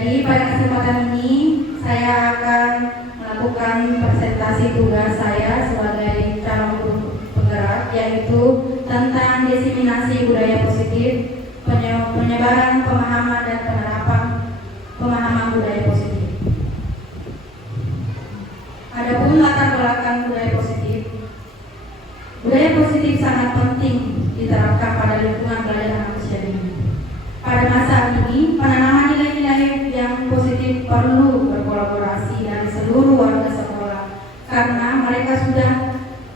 Jadi pada kesempatan ini saya akan melakukan presentasi tugas saya sebagai calon guru penggerak, yaitu tentang diseminasi budaya positif, penyebaran pemahaman dan penerapan pemahaman budaya positif. Adapun latar belakang budaya positif, budaya positif sangat penting diterapkan pada lingkungan belajar anak usia dini. Pada masa ini, penanaman nilai-nilai yang positif perlu berkolaborasi dari seluruh warga sekolah, karena mereka sudah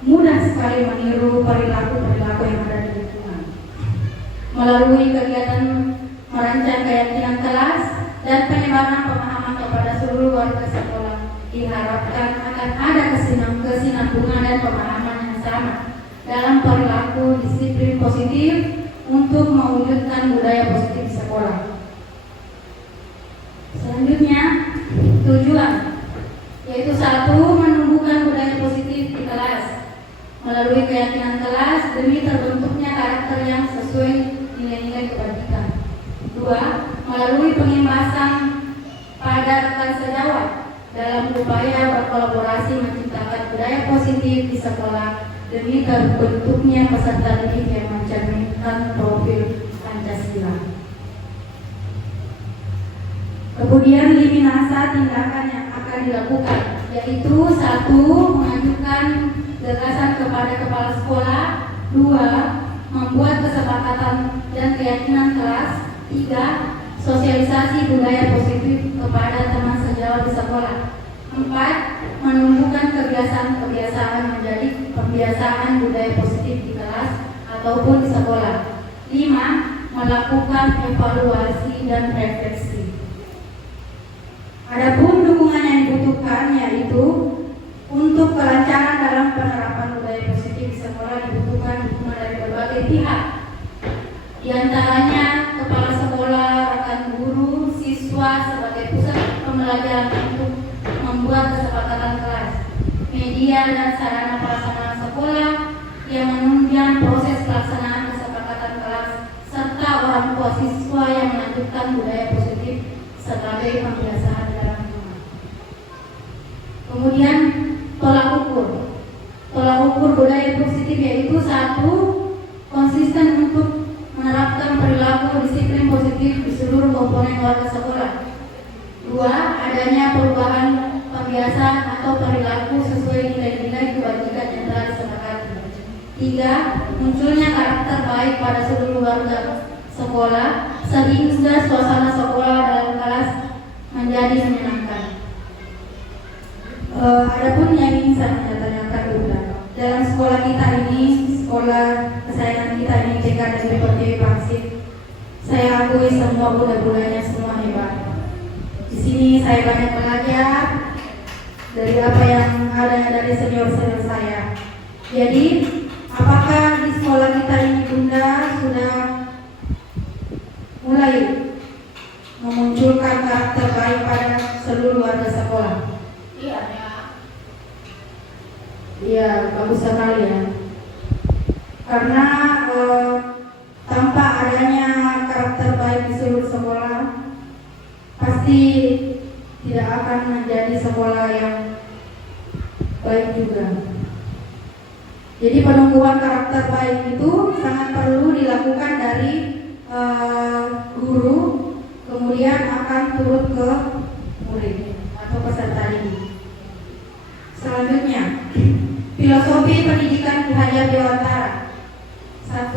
mudah sekali meniru perilaku-perilaku yang ada di lingkungan. Melalui kegiatan merancang keyakinan kelas dan penyebaran pemahaman kepada seluruh warga sekolah, diharapkan akan ada kesinambungan dan pemahaman yang sama dalam perilaku disiplin positif untuk mewujudkan budaya positif di sekolah. Selanjutnya, tujuan, yaitu 1. Menumbuhkan budaya positif di kelas melalui keyakinan kelas demi terbentuknya karakter yang sesuai nilai-nilai kebajikan. 2. Melalui pengembasan pada rekan sejawat dalam upaya berkolaborasi menciptakan budaya positif di sekolah demi terbentuknya peserta didik yang mencerminkan profil Pancasila. Kemudian 5 tindakan yang akan dilakukan, yaitu 1. Mengajukan gagasan kepada kepala sekolah. 2. Membuat kesepakatan dan keyakinan kelas. 3. Sosialisasi budaya positif kepada teman sejawat di sekolah. 4. Menumbuhkan kebiasaan-kebiasaan menjadi pembiasaan budaya positif di kelas ataupun di sekolah. 5. Melakukan evaluasi dan refleksi. Adapun dukungan yang dibutuhkan, yaitu untuk kelancaran dalam penerapan budaya positif di sekolah dibutuhkan dukungan dari berbagai pihak, di antaranya kepala sekolah, rekan guru, siswa sebagai pusat pembelajaran untuk membuat kesepakatan kelas, media dan sarana pelaksanaan sekolah yang menunjang proses pelaksanaan kesepakatan kelas, serta orang tua siswa yang melanjutkan budaya positif sebagai pembiasaan dalam rumah. Kemudian tolak ukur. Tolak ukur budaya positif yaitu 1. Konsisten untuk menerapkan perilaku disiplin positif di seluruh komponen warga sekolah. 2. Adanya perubahan pembiasaan atau perilaku sesuai nilai-nilai kebajikan yang telah disepakati. 3. Munculnya karakter baik pada seluruh warga sekolah sehingga suasana sekolah dalam kelas menjadi menyenangkan. Adapun yang ingin saya tanyakan dulu, dalam sekolah kita ini, sekolah kesayangan kita ini TK dan PPTW Pangsip, saya akui semua budak-budaknya semua hebat. Di sini saya banyak belajar dari apa yang ada dari senior-senior saya. Jadi, apakah di sekolah kita ini Bunda sudah mulai memunculkan karakter baik pada seluruh warga sekolah? Iya, bagus sekali ya. Karena tanpa adanya karakter baik di seluruh sekolah, pasti tidak akan menjadi sekolah yang baik juga. Jadi penumbuhan karakter baik itu sangat perlu dilakukan dari guru, kemudian akan turun ke murid atau peserta didik. Selanjutnya, filosofi pendidikan Ki Hajar Dewantara. 1.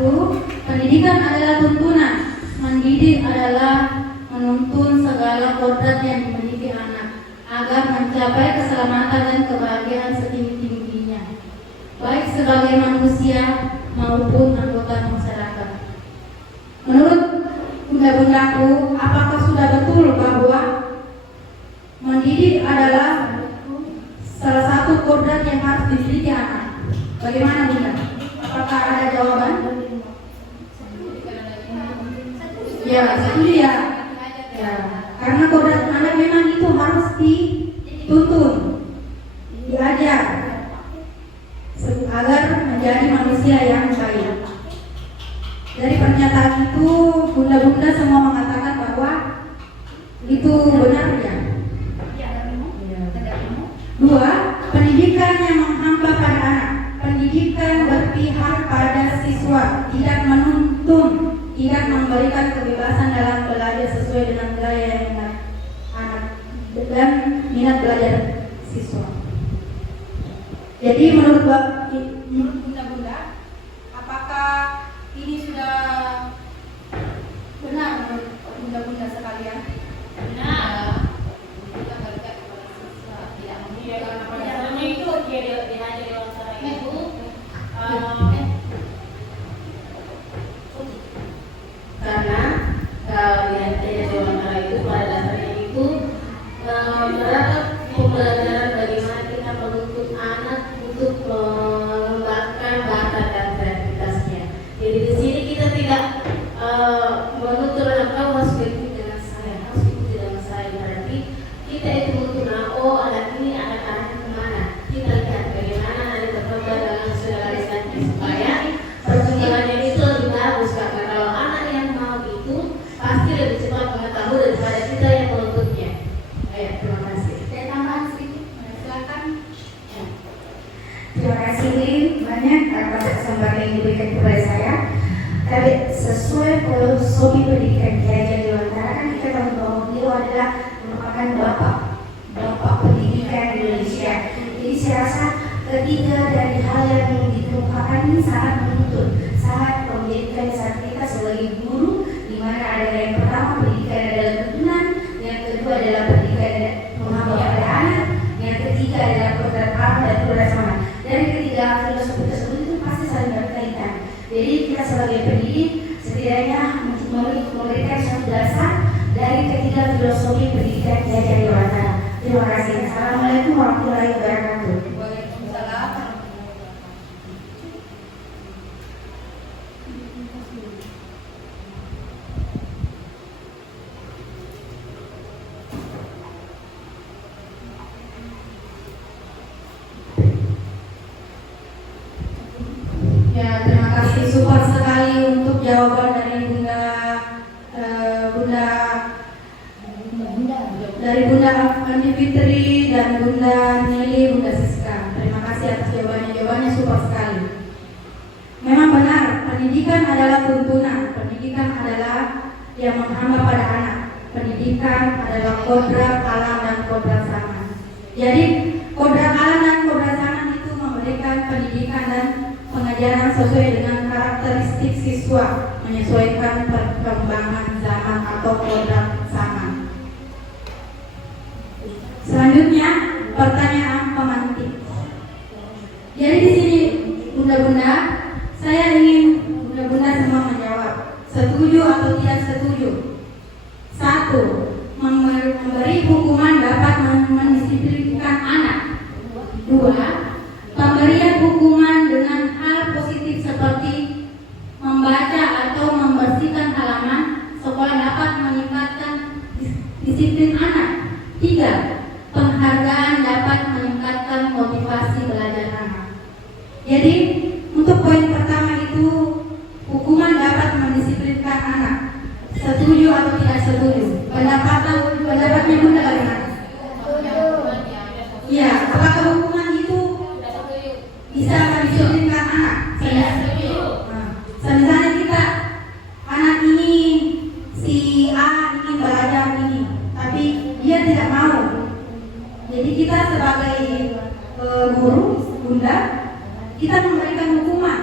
Pendidikan adalah tuntunan. Mendidik adalah menuntun segala kodrat yang dimiliki anak agar mencapai keselamatan dan kebahagiaan setinggi-tingginya, baik sebagai manusia maupun anggota masyarakat. Menurut bunda-bundaku, apakah sudah betul bahwa mendidik adalah salah satu kodrat yang harus dimiliki anak? Bagaimana Bunda? Apakah ada jawaban? Ya, setuju ya. Ya, karena kodrat anak memang itu harus dituntun, diajar agar menjadi manusia yang baik. Dari pernyataan itu, bunda-bunda semua mengatakan bahwa itu Dua, pendidikan yang menghamba pada anak. Pendidikan berpihak pada siswa, tidak menuntun, tidak memberikan kebebasan dalam belajar sesuai dengan gaya yang minat anak dan minat belajar siswa. Jadi menurut bunda-bunda, apakah ini sudah benar menurut bunda-bunda sekalian? Benar. Kita berikan kepada siswa, tidak membiarkan pada itu dia diajari wawancara itu. Karena diajari wawancara itu pada dasarnya itu menerapkan pembelajaran bagaimana kita menuntut anak untuk mengembangkan bakat dan kreativitasnya. Jadi di sini kita tidak menuntut anak kamu harus ikuti dengan saya, harus ikuti dengan saya. Berarti kita itu menuntut oh anak ini anak-anak kemana? Kita lihat bagaimana nanti berkembang dalam segala lisannya supaya perkembangannya itu lebih bagus. Karena kalau anak yang mau itu pasti lebih cepat mengetahui daripada kita yang menuntutnya. Terima kasih. Saya tambahan sedikit, silakan. Terima kasih banyak atas kesempatan yang diberikan kepada saya. Tapi sesuai filosofi pendidikan Kiai Dewantara kan kita tahu bahwa beliau adalah merupakan bapak pendidikan Indonesia. Jadi saya rasa ketiga dari hal yang dikemukakan ini sangat menuntut, sangat menjadikan saat kita sebagai guru, di mana ada yang pertama pendidikan adalah tuntunan, yang kedua adalah pendidikan menghamba pada anak, yang ketiga adalah keberkahan dan kebersamaan. Dari ketiga filosofi tersebut itu pasti saling berkaitan. Jadi kita sebagai pendidik setidaknya memberikan suatu dasar dari ketiga filosofi pendidikan Kiai Dewantara. Terima kasih. Assalamualaikum warahmatullahi wabarakatuh. Waalaikumsalam. Ya, terima kasih support sekali untuk jawaban dari Bunda Andi Fitri dan Bunda Nili, Bunda Siska. Terima kasih atas jawabannya support sekali. Memang benar, pendidikan adalah tuntunan, pendidikan adalah yang menghamba pada anak. Pendidikan adalah kodrat alam dan kodrat zaman. Jadi kodrat alam dan kodrat zaman itu memberikan pendidikan dan pengajaran sesuai dengan karakteristik siswa, menyesuaikan perkembangan zaman atau kodrat zaman. Selanjutnya pertanyaan pemantik. Jadi di sini bunda-bunda, saya ingin bunda-bunda semua menjawab setuju atau tidak setuju. 1. Memberi hukuman dapat mendisiplinkan anak. 2. Pemberian hukuman dengan hal positif seperti membaca atau membersihkan halaman sekolah dapat meningkatkan disiplin anak. 3. Penghargaan dapat meningkatkan motivasi belajar anak. Jadi untuk poin pertama itu hukuman dapat mendisiplinkan anak. Setuju atau tidak setuju? Pendapatnya bunda bagaimana? Iya, apakah hukuman itu bisa mendisiplinkan anak? Saya setuju. Misalnya kita anak ini si A ingin belajar ini, tapi dia tidak mau. Jadi kita sebagai guru, bunda, kita memberikan hukuman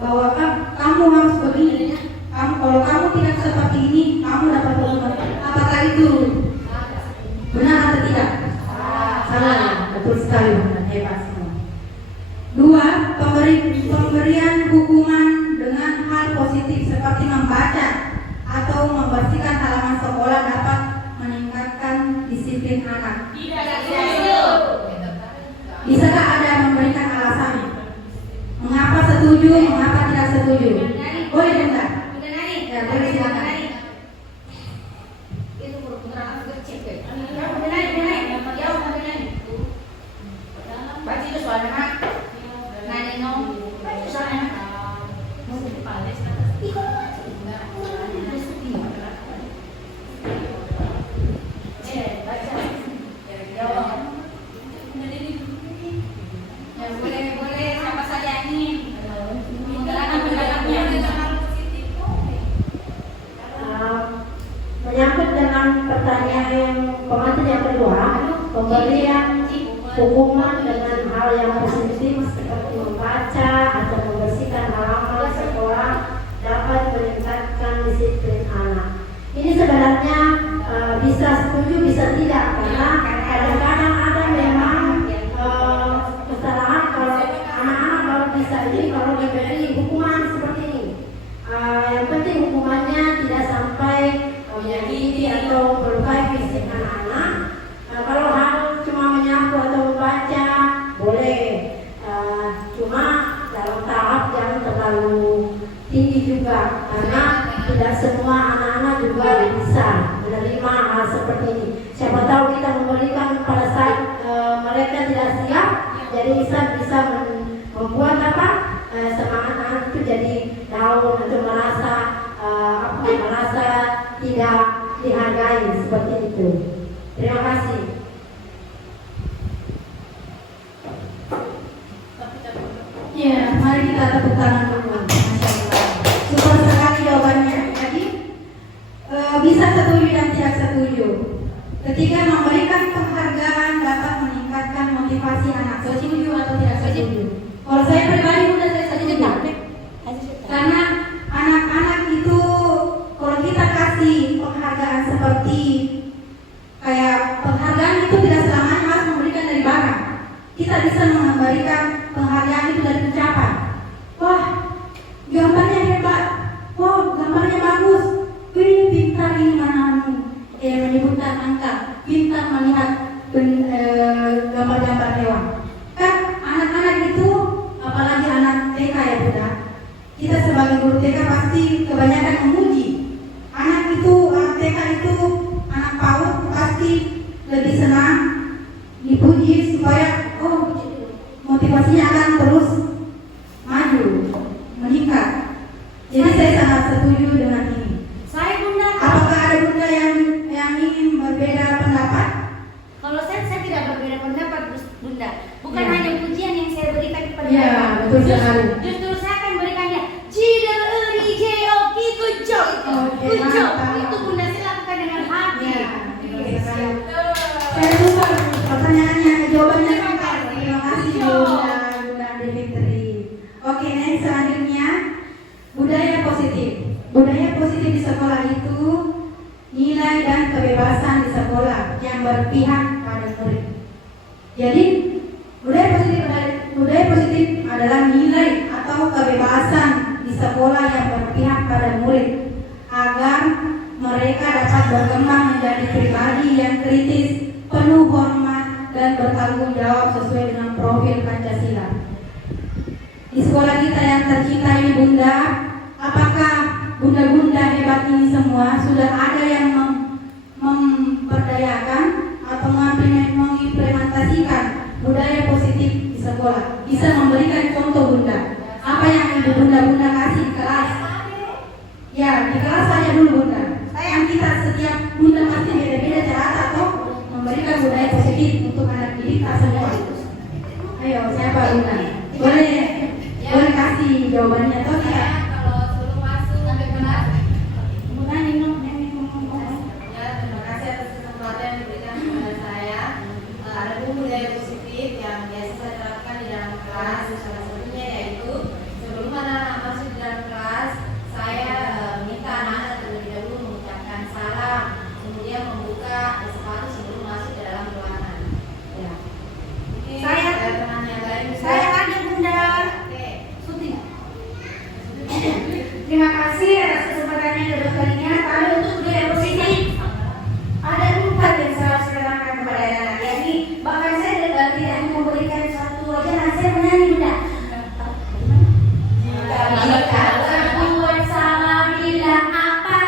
bahwa kamu harus begini. Kalau kamu tidak seperti ini, kamu dapat hukuman. Apakah itu benar atau tidak? Salah. Betul sekali, bunda. Hebat semua. 2. Pemberian hukuman dengan hal positif seperti membaca atau membersihkan halaman sekolah dapat meningkatkan disiplin anak. Bisakah ada memberikan alasannya? Mengapa setuju, mengapa tidak setuju? Boleh bentar. Ya, boleh silakan. Baca itu soalnya nanya nong. Soalnya baca. hukuman dengan hal yang positif seperti membaca atau membersihkan halaman sekolah dapat meningkatkan disiplin anak. Ini sebenarnya bisa setuju bisa tidak, karena kadang-kadang ada memang kesalahan kalau anak-anak baru bisa ini kalau diberi hukuman seperti ini. Yang penting hukumannya tidak sampai menyakiti atau melukai fisik anak-anak. Kalau hal cuma menyapu atau membaca boleh, cuma dalam tahap yang terlalu tinggi juga, karena tidak semua anak-anak juga bisa menerima hal seperti ini. Siapa tahu kita memberikan pada saat mereka tidak siap, jadi bisa membuat semangat anak itu jadi down atau merasa tidak dihargai seperti itu. Terima kasih. Ya, mari kita tepuk tangan dulu. Masya Allah. Super sekali jawabannya. Jadi bisa setuju dan tidak setuju. Ketika memberikan penghargaan dapat meningkatkan motivasi anak. Setuju atau tidak setuju? Kalau saya pribadi udah saya setuju. Karena anak-anak itu kalau kita kasih penghargaan seperti kayak penghargaan itu tidak selamanya harus memberikan dari barang. Kita bisa memberikan penghargaan itu dari ucapan. Wah, gambarnya hebat. Wah, gambarnya bagus. Wih, pintar ini manamu. Menyebutkan angka. Pintar melihat gambar-gambar hewan. Kan anak-anak itu, apalagi anak TK ya Bunda. Kita sebagai guru TK pasti kebanyakan memuji. Anak TK itu, anak PAUD pasti lebih senang dipuji supaya motivasinya akan terus maju, meningkat. Jadi saya sangat setuju dengan ini. Saya Bunda. Apakah ada Bunda yang ingin berbeda pendapat? Kalau saya tidak berbeda pendapat, Bunda. Bukan Ya. hanya pujian yang saya berikan kepada Ya, betul sekali. Justru saya akan berikannya Jidal Uri good job. Oke, Good job. mantap. Itu Bunda silakan dengan hati. Ya, saya suka pertanyaannya, jawabannya lengkap. Terima kasih Bunda Devitri. Oke, next selanjutnya budaya positif. Budaya positif di sekolah itu nilai dan kebebasan di sekolah yang berpihak pada murid. Jadi budaya positif adalah nilai atau kebebasan di sekolah yang berpihak pada murid agar mereka dapat berkembang menjadi pribadi yang kritis, penuh hormat dan bertanggung jawab sesuai dengan profil Pancasila. Di sekolah kita yang tercinta ini Bunda, apakah bunda-bunda hebat ini semua sudah ada yang memperdayakan atau mengimplementasikan budaya positif di sekolah? Bisa memberikan contoh Bunda. Apa yang ibu bunda-bunda kasih di kelas? Ya, di kelas saja dulu Bunda. Yang kita setiap bunda pasti beda-beda cara atau memberikan budaya positif untuk anak didik kita semua. Ayo, siapa Bunda? Boleh kasih jawabannya atau tidak? Kalau sebelum masuk sampai kelas, Bunda minum. ya terima kasih atas kesempatan yang diberikan kepada saya. Ada budaya positif yang biasa saya terapkan di dalam kelas. Salah satunya yaitu sebelum anak-anak masuk di dalam kelas, saya minta anak-anak terlebih dahulu mengucapkan salam, kemudian membuka sepatu sebelum masuk ke dalam ruangan. Ya. Mungkin Saya teman yang lain bisa. ada Bunda. Oke. Syuting. Terima kasih atas kesempatannya kedua kalinya. Kami untuk budaya positif ada 4 yang saya harus terangkan kepada anak-anak, yakni bahkan saya tidak memberikan suatu wajahan, saya menyanyi Bunda. Kalau buat salah bilang apa?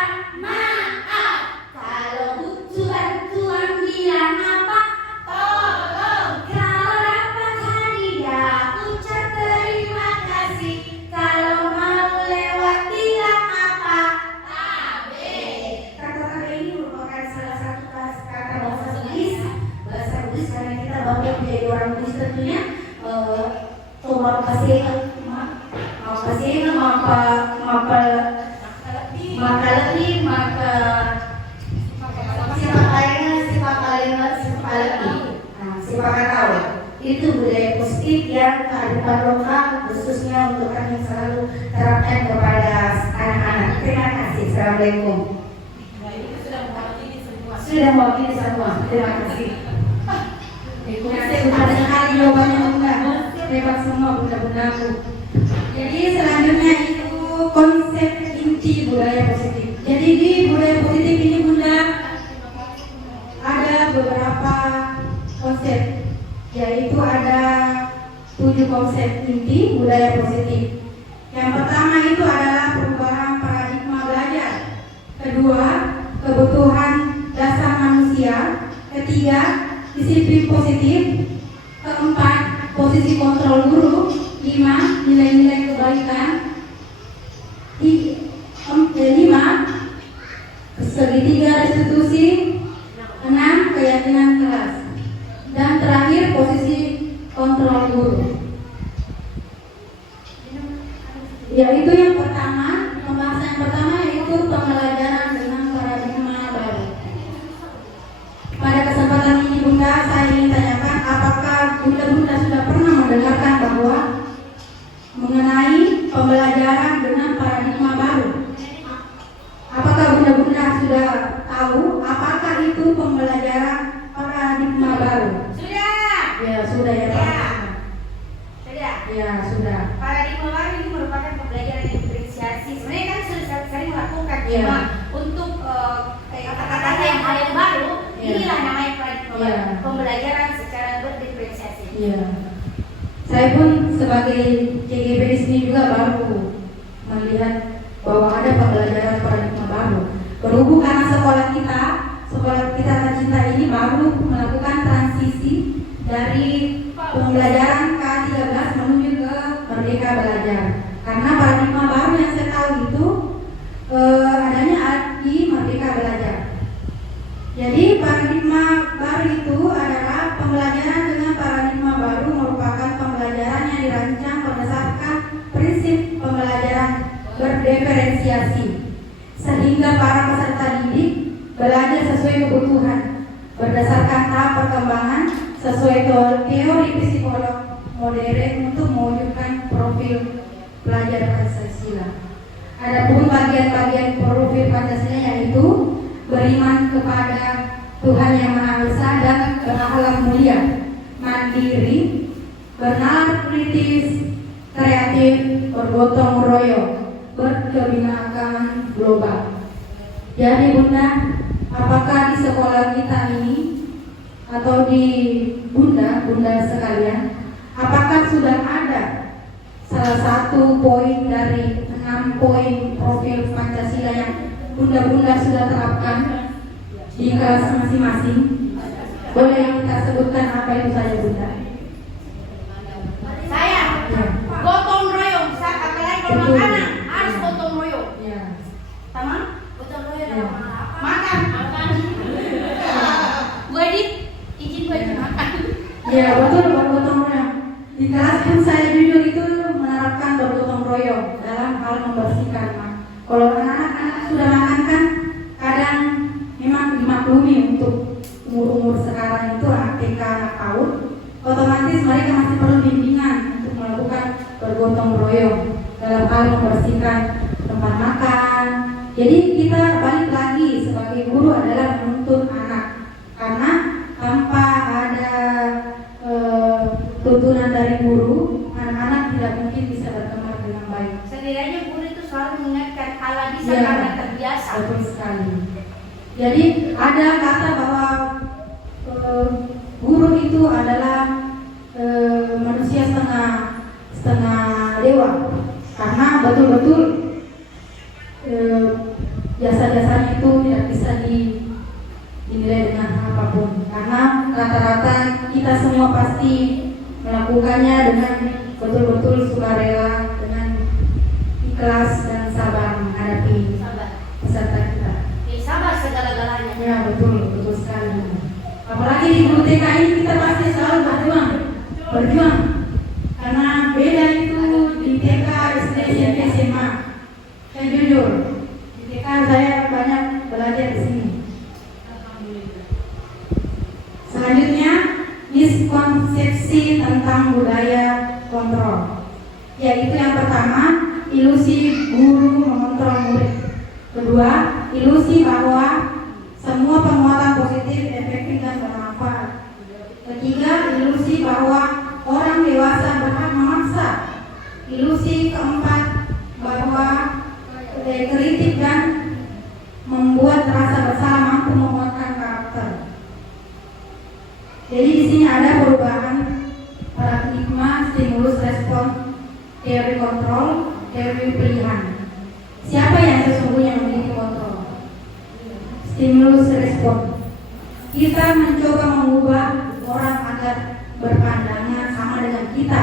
Maaf. Kalau butuh bantuan bilang apa? Tolong. Kalau dapat hadiah ucap terima kasih. Kalau mau lewat bilang apa? Tabe. Kata-kata ini merupakan salah satu kata bahasa Bugis. Bahasa Bugis karena kita bangga menjadi orang Bugis tentunya. Siapa tahu. itu budaya positif yang kearifan lokal khususnya untuk kami selalu terapkan kepada anak-anak. Terima kasih. Assalamualaikum. Sudah mewakili semua. Terima kasih. Sudah sekali jawabannya Bunda. Hebat semua Bunda-bundaku. Jadi selanjutnya itu konsep inti budaya positif. Jadi di budaya positif ini Bunda ada beberapa konsep, yaitu ada 7 konsep inti budaya positif. Yang pertama itu adalah perubahan paradigma belajar. Kedua, kebutuhan dasar manusia. Ketiga, disiplin positif. Keempat, posisi kontrol guru. 5, nilai-nilai kebaikan. 5, segitiga restitusi. 6, keyakinan kelas. Dan terakhir, posisi kontrol guru. Yaitu yang pertama, pembahasan yang pertama yaitu pembelajaran dengan paradigma baru. Pada kesempatan ini Bunda, saya ingin tanyakan apakah Bunda sudah pernah mendengarkan bahwa mengenai pembelajaran dengan paradigma baru? Apakah Bunda sudah tahu apakah itu pembelajaran paradigma baru? Sudah. Ya, sudah ya Pak. Ya. Sudah. Ya, sudah. Paradigma baru ini merupakan pembelajaran yang diferensiasi. Sebenarnya kan sudah sering melakukan, Iya. cuma untuk kata-kata yang hal yang baru, Iya. inilah namanya paradigma Iya. baru. Pembelajaran secara berdiferensiasi. Iya. Saya pun sebagai CGP di sini juga baru melihat bahwa ada pembelajaran paradigma baru. Berhubung karena sekolah kita tercinta ini baru melakukan transisi dari pembelajaran K13 menuju ke Merdeka Belajar. Karena paradigma baru yang saya tahu itu adanya di Merdeka Belajar. Jadi paradigma baru itu adalah pembelajaran dengan paradigma baru merupakan pembelajaran yang dirancang berdasarkan prinsip pembelajaran berdiferensiasi, sehingga para peserta didik belajar sesuai kebutuhan berdasarkan tahap perkembangan sesuai teori psikolog modern untuk mewujudkan profil pelajar Pancasila. Adapun bagian-bagian profil Pancasila yaitu beriman kepada Tuhan Yang Maha Esa dan berakhlak mulia, mandiri, bernalar kritis, kreatif, bergotong royong, berkebinekaan global. Jadi Bunda, apakah di sekolah kita ini atau di Bunda sekalian, apakah sudah ada salah satu poin dari 6 poin profil Pancasila yang Bunda sudah terapkan di kelas masing-masing? Boleh kita sebutkan apa itu saja Bunda? Saya Ya. gotong royong, apalagi kalau Betul. makanan harus gotong royong. Ya. Sama? Gotong royong Ya. makan. Gue izin gue makan. Ya betul, bergotong royong. Di kelas pun saya jujur itu menerapkan bergotong royong dalam hal membersihkan. Kalau anak-anak sudah makan kan kadang memang dimaklumi untuk umur sekarang itu TK anak PAUD, otomatis mereka masih perlu bimbingan untuk melakukan bergotong royong dalam hal membersihkan tempat makan. Jadi kita balik lagi sebagai guru adalah menuntun anak, karena tanpa ada tuntunan dari guru, anak-anak tidak mungkin bisa berkembang dengan baik. Setidaknya guru itu selalu mengingatkan ala bisa Ya. karena terbiasa. Betul sekali. Jadi ada kata bahwa guru itu adalah manusia setengah dewa, karena betul-betul jasa-jasanya itu tidak bisa dinilai dengan apapun, karena rata-rata kita semua pasti melakukannya dengan betul-betul sukarela, dengan ikhlas dan sabar menghadapi peserta kita. Sabar segala-galanya. Ya betul sekali. Apalagi di guru TK ini kita pasti selalu berjuang, karena beda itu di TK, SD, SMP, SMA. Saya jujur, di TK saya banyak belajar di sini. Selanjutnya, miskonsepsi stimulus respon, teori kontrol, teori pilihan. Siapa yang sesungguhnya memiliki kontrol? Stimulus respon. Kita mencoba mengubah orang agar berpandangnya sama dengan kita.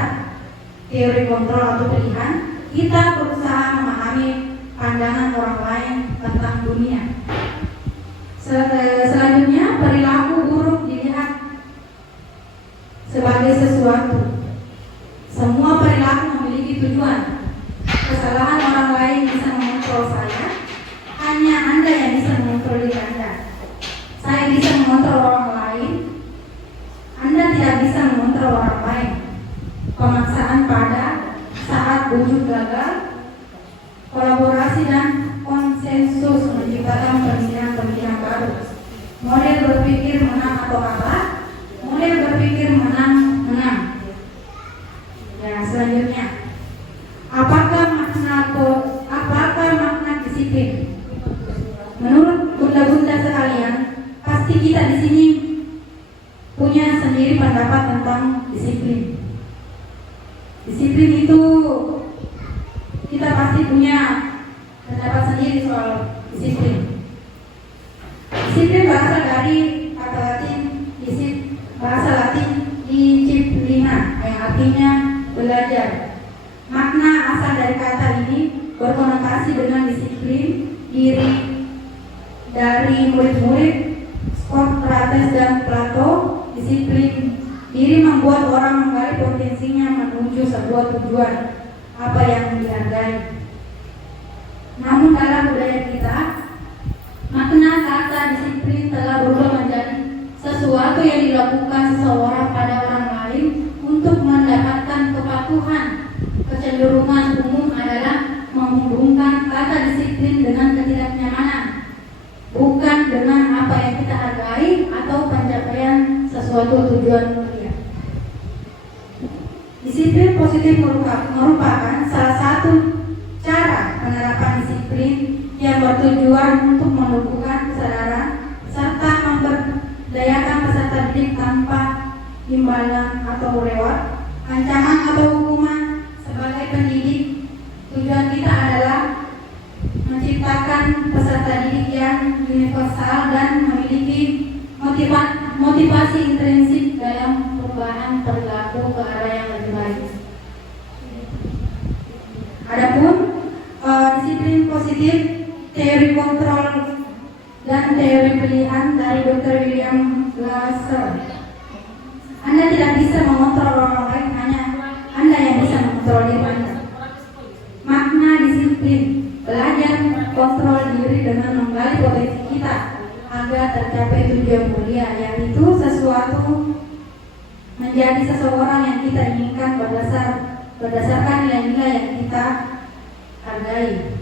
Teori kontrol atau pilihan, kita berusaha memahami pandangan orang lain tentang dunia. Selanjutnya, perilaku buruk dilihat sebagai sesuatu. Semua perilaku memiliki tujuan. Kesalahan orang lain bisa mengontrol saya, hanya Anda yang bisa mengontrol diri Anda. Saya bisa mengontrol orang lain, Anda tidak bisa mengontrol orang lain. Pemaksaan pada saat wujud gagal, kolaborasi dan konsensus menciptakan pemikiran-pemikiran baru. Model berpikir menang atau kalah, model berpikir menang. Ya, selanjutnya, apakah makna disiplin? Menurut bunda-bunda sekalian, pasti kita di sini punya sendiri pendapat tentang disiplin. Disiplin itu kita pasti punya pendapat sendiri soal disiplin. Disiplin berasal dari kata Latin bahasa Latin disciplina yang artinya belajar. Makna asal dari kata ini berkonotasi dengan disiplin diri dari murid-murid Socrates dan Plato. Disiplin diri membuat orang menggali potensinya menuju sebuah tujuan apa yang dihargai. Namun dalam budaya kita, makna kata disiplin telah berubah menjadi sesuatu yang dilakukan seseorang pada orang lain untuk mendapatkan kepatuhan. Kecenderungan umum adalah menghubungkan kata disiplin dengan ketidaknyamanan, bukan dengan apa yang kita hargai atau pencapaian sesuatu tujuan mulia. Disiplin positif merupakan salah satu cara penerapan disiplin yang bertujuan untuk menumbuhkan kesadaran serta memberdayakan peserta didik tanpa imbalan atau reward, ancaman atau hukuman. Sebagai pendidik, tujuan kita adalah menciptakan peserta didik yang universal dan memiliki motivasi intrinsik dalam perubahan perilaku ke arah yang lebih baik. Adapun disiplin positif, teori kontrol dan teori pilihan dari Dr. William Glasser. Anda tidak bisa mengontrol orang lain, hanya Anda yang bisa mengontrol diri Anda. Makna disiplin, belajar kontrol diri dengan menggali potensi kita agar tercapai tujuan mulia, yaitu sesuatu menjadi seseorang yang kita inginkan berdasarkan nilai-nilai yang kita hargai.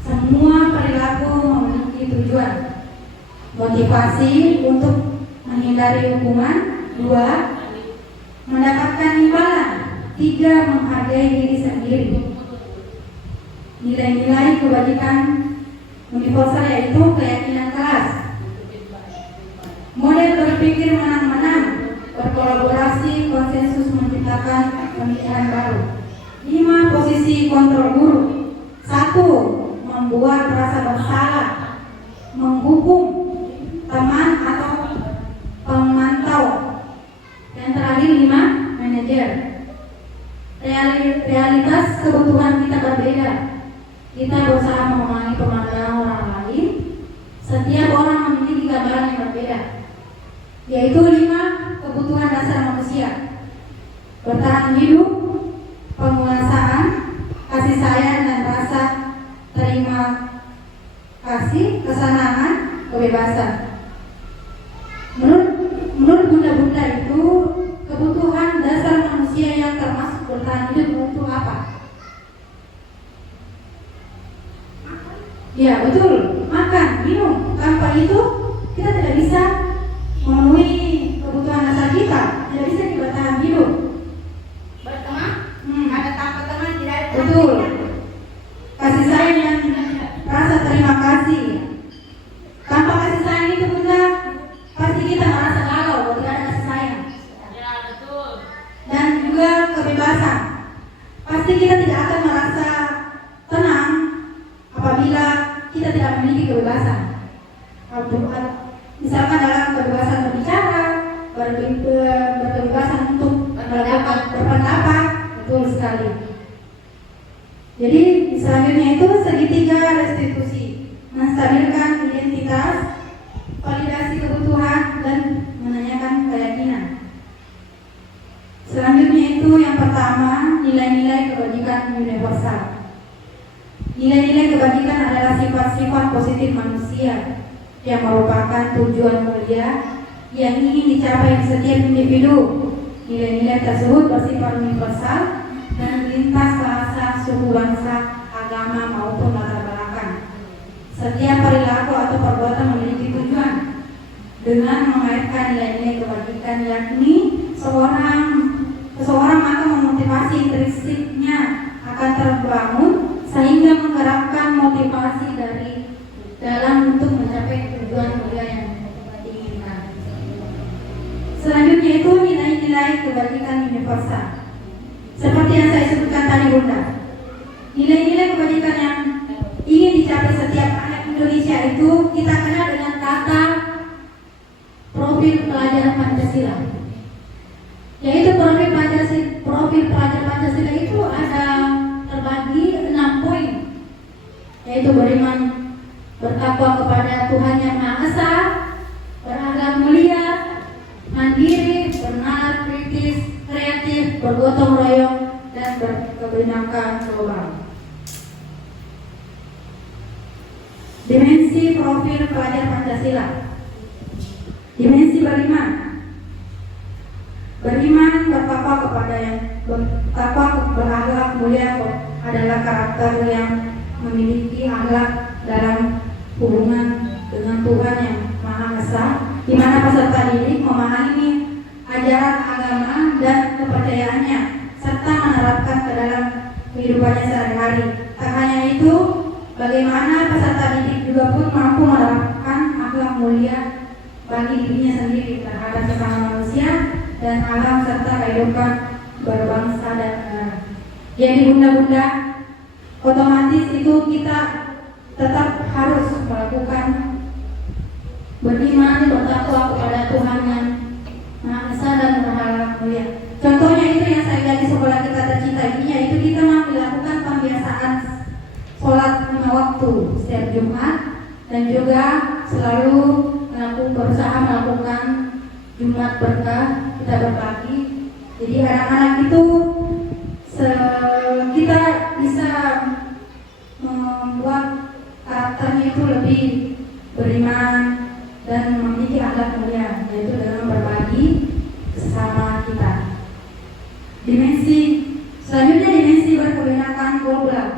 Semua perilaku memiliki tujuan. Motivasi untuk menghindari hukuman. 2. Mendapatkan imbalan. 3. Menghargai diri sendiri. Nilai-nilai kebajikan universal yaitu keyakinan kelas. Model berpikir menang-menang, berkolaborasi, konsensus menciptakan pemikiran baru. 5. Posisi kontrol guru. 1. Membuat rasa bersalah, menghukum teman atau pemantau. Yang terakhir 5. Manajer. Realitas kebutuhan kita berbeda. Kita berusaha memahami pemandangan orang lain. Setiap orang memiliki gambaran yang berbeda, yaitu 5 kebutuhan dasar manusia: bertahan hidup, penguasaan, kasih sayang dan rasa terima kasih, kesenangan, kebebasan. Menurut bunda-bunda itu kebutuhan dasar manusia yang termasuk bertahan hidup untuk apa? Ya betul, makan, minum. Tanpa itu kita tidak bisa memenuhi kebutuhan dasar kita, tidak bisa bertahan hidup. Berteman, ada tanpa teman tidak ada. Betul. Kasih sayang dan rasa terima kasih. Tanpa kasih sayang itu bunda, pasti kita merasa galau kalau tidak ada kasih sayang. Ya, betul. Dan juga kebebasan kebebasan. Pasti kita tidak akan merasa tenang apabila kita tidak memiliki kebebasan. Misalkan dalam kebebasan berbicara, berkebebasan untuk berpendapat, betul sekali. Jadi selanjutnya itu segitiga restitusi, menstabilkan identitas, validasi kebutuhan, dan menanyakan keyakinan. Selanjutnya itu yang pertama, nilai-nilai kebajikan universal. Nilai-nilai kebajikan adalah sifat-sifat positif manusia yang merupakan tujuan mulia yang ingin dicapai di setiap individu. Nilai-nilai tersebut bersifat universal dan lintas bahasa, suku, bangsa, agama maupun latar belakang. Setiap perilaku atau perbuatan memiliki tujuan dengan mengaitkan nilai-nilai kebajikan, yakni seseorang akan memotivasi intrinsiknya akan terbangun sehingga menggerakkan motivasi dari dalam untuk mencapai tujuan mulia yang diinginkan. Selanjutnya itu nilai-nilai kebajikan universal. Seperti yang saya sebutkan tadi Bunda, nilai-nilai kebajikan yang ingin dicapai setiap anak Indonesia itu kita kenal dengan kata profil pelajar Pancasila. Yaitu profil pelajar Pancasila itu ada terbagi 6 poin, yaitu beriman, bertakwa kepada Tuhan Yang Maha Esa, berakhlak mulia, mandiri, benar, kritis, kreatif, bergotong royong, dan berkebinekaan global. Dimensi profil pelajar Pancasila. Dimensi beriman, bertakwa kepada yang berakhlak mulia adalah karakter yang memiliki akhlak dalam hubungan dengan Tuhan Yang Maha Esa, di mana peserta didik memahami ajaran agama dan kepercayaannya serta menerapkan ke dalam kehidupannya sehari-hari. Tak hanya itu, bagaimana peserta didik juga pun mampu menerapkan akhlak mulia bagi dirinya sendiri terhadap sesama manusia dan alam serta kehidupan berbangsa dan negara. Jadi bunda-bunda, otomatis itu kita tetap harus melakukan beriman, bertakwa kepada Tuhan Yang Maha Esa dan berakhlak mulia. Contohnya itu yang saya lihat di sekolah kita tercinta ini, yaitu kita melakukan pembiasaan sholat 5 waktu setiap Jumat dan juga selalu berusaha melakukan Jumat berkah, kita berbagi. Jadi anak-anak itu kita bisa membuat karakternya itu lebih beriman dan memiliki akhlak mulia, yaitu dengan berbagi sesama kita. Selanjutnya dimensi berkebinekaan global.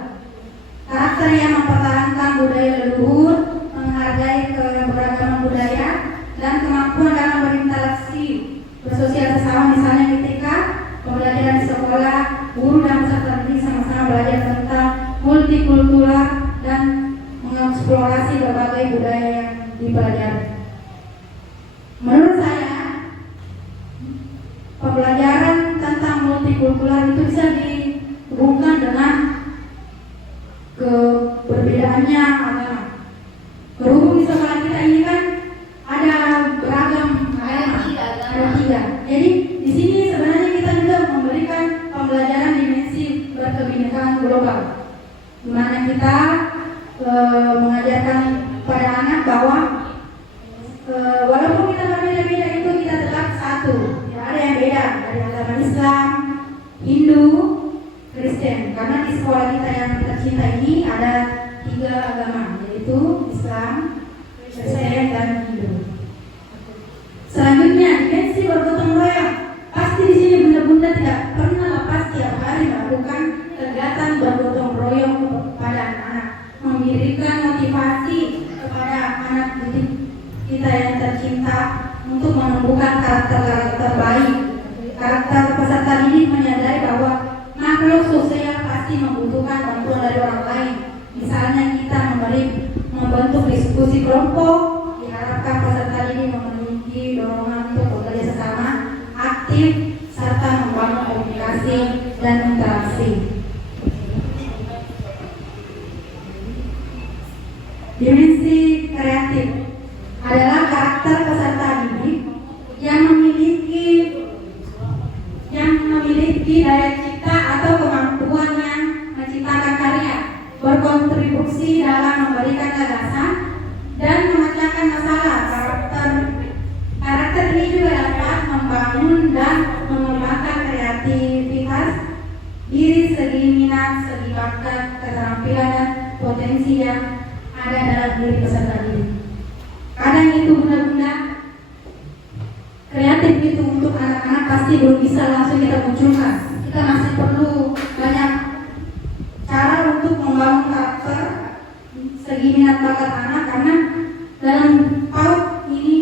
Karakter yang mempertahankan budaya leluhur, menghargai keberagaman budaya, dan kemampuan dalam berinteraksi bersosial sesama. Misalnya ketika pembelajaran di sekolah, guru dan peserta didik sama-sama belajar tentang multikultural dan mengeksplorasi berbagai budaya yang dipelajari. Menurut saya, pembelajaran tentang multikultural itu bisa dihubungkan dengan keberbedaannya agama. Berhubung di sekolah kita ini kan ada beragam agama, ada 3. Jadi di sini sebenarnya kita juga memberikan pembelajaran dimensi berkebinekaan global, di mana kita mengajarkan pada anak bahwa walaupun kita berbeda-beda itu kita tetap satu. Ya, ada yang beda dari agama Islam, Hindu, Kristen. Karena di sekolah kita yang tercinta ini ada 3 agama, yaitu Islam, Kristen, dan Hindu. Selanjutnya dimensi bergotong royong. Pasti di sini bunda-bunda tidak pernah lepas tiap hari melakukan kegiatan bergotong royong kepada anak-anak, memberikan motivasi kepada anak didik kita yang tercinta untuk menumbuhkan karakter-karakter baik. Karakter peserta didik menyadari bahwa makhluk sosial pasti membutuhkan bantuan dari orang lain. Misalnya kita membentuk diskusi kelompok, diharapkan peserta partisipasi, dan interaksi. Dimensi kreatif adalah karakter peserta didik yang memiliki daya cipta atau kemampuan yang menciptakan karya, berkontribusi dalam memberikan gagasan dan memecahkan masalah. Karakter ini juga dapat membangun dan mengembangkan kreativitas diri, segi minat, segi bakat, keterampilan dan potensi yang ada dalam diri peserta didik. Kadang itu bunda-bunda kreatif itu untuk anak-anak pasti belum bisa langsung kita munculkan. Kita masih perlu banyak cara untuk membangun karakter, segi minat bakat anak, karena dalam PAUD ini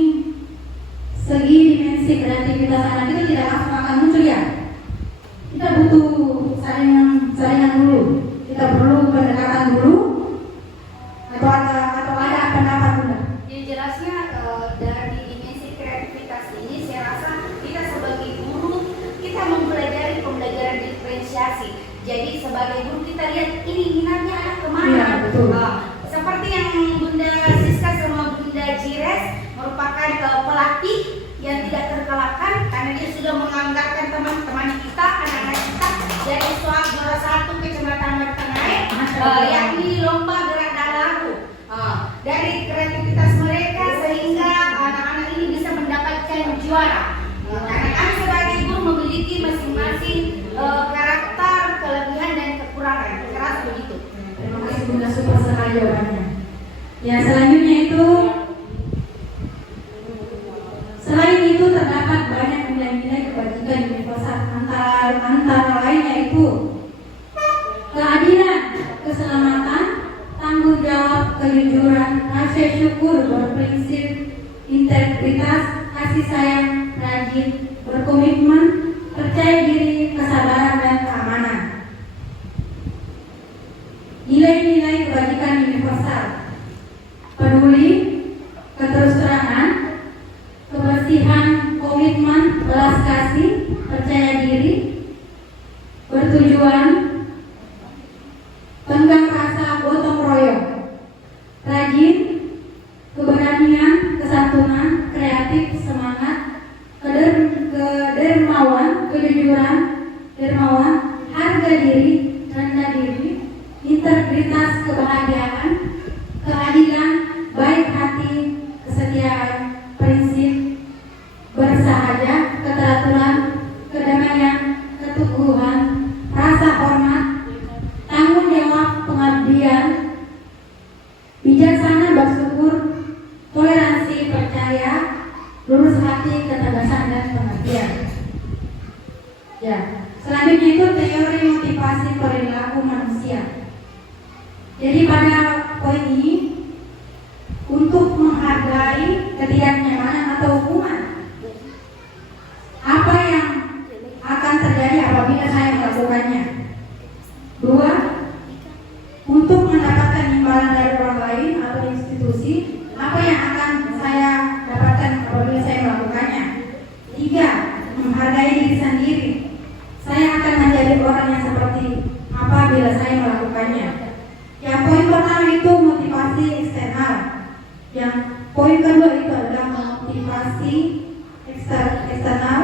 segi dimensi kreativitas anak itu tidak langsung akan muncul ya. Kita butuh saringan dulu. Kita perlu pendekatan dulu atau ada pendapat bunda. Yang jelasnya dari dimensi kreativitas ini saya rasa kita sebagai guru kita mempelajari pembelajaran diferensiasi. Jadi sebagai guru kita lihat ini minatnya anak kemana. Iya, betul. Seperti yang Bunda Siska sama Bunda Jires merupakan pelatih yang tidak terkalahkan karena dia sudah menganggarkan teman-teman kita, anak-anak kita dari soal juara 1 Kecamatan Martengahai, yakni lomba gerak lagu. Dari kreativitas mereka sehingga anak-anak ini bisa mendapatkan juara. Karena kami sebagai guru memiliki masing-masing karakter, kelebihan dan kekurangan. Keras begitu. Terima kasih Bunda, super sekali jawabannya. Ya, selanjutnya itu selain itu terdapat banyak nilai-nilai kebajikan universal, antara lainnya itu keadilan, keselamatan, tanggung jawab, kejujuran, rasa syukur, berprinsip, integritas, kasih sayang, rajin, berkomitmen, percaya diri, kesabaran dan keamanan. Nilai-nilai kebajikan universal: peduli, keterus-terangan, kebersihan, komitmen, belas kasih, percaya diri, bertujuan, tenggang rasa, gotong royong, rajin, keberanian, kesatuan, kreatif, semangat, kedermawan, kejujuran, dermawan, harga diri, rendah diri, integritas, kebahagiaan, keadilan, baik hati, kesetiaan, prinsip, bersahaja, keteraturan, kedamaian, keteguhan, rasa hormat, tanggung jawab, pengabdian, bijaksana, bersyukur, toleransi, percaya, lurus hati, ketegasan dan pengertian. Ya, selanjutnya itu teori motivasi perilaku manusia. Jadi pada poin ini untuk menghargai ketidaknyamanan atau hukuman, apa yang akan terjadi apabila saya melakukannya? 2. Untuk mendapatkan imbalan dari orang lain atau institusi, apa yang akan saya dapatkan apabila saya melakukannya? 3. Menghargai diri sendiri, saya akan menjadi orang yang seperti apa bila saya melakukannya. Yang poin pertama itu motivasi eksternal. Yang poin kedua itu adalah motivasi eksternal.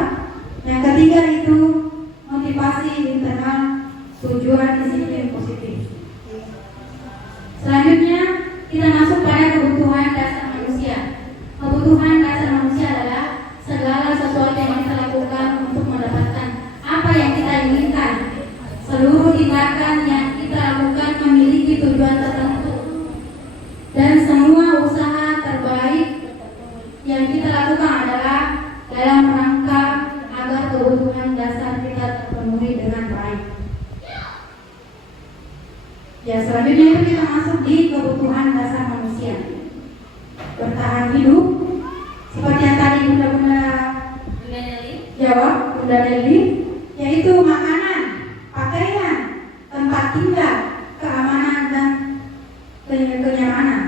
Yang ketiga itu motivasi internal, tujuan disiplin positif. Selanjutnya kita masuk pada kebutuhan dasar manusia. Kebutuhan dasar manusia adalah segala sesuatu yang kita lakukan untuk mendapatkan apa yang kita inginkan. Seluruh tindakan yang kita lakukan memiliki tujuan tertentu, dan semua usaha terbaik yang kita lakukan adalah dalam rangka agar kebutuhan dasar kita terpenuhi dengan baik. Ya, selanjutnya kita masuk di kebutuhan dasar manusia. Bertahan hidup, seperti yang tadi Bunda jawab, Bunda Nelly, yaitu makanan, pakaian, tempat tinggal, keamanan dan kenyamanan.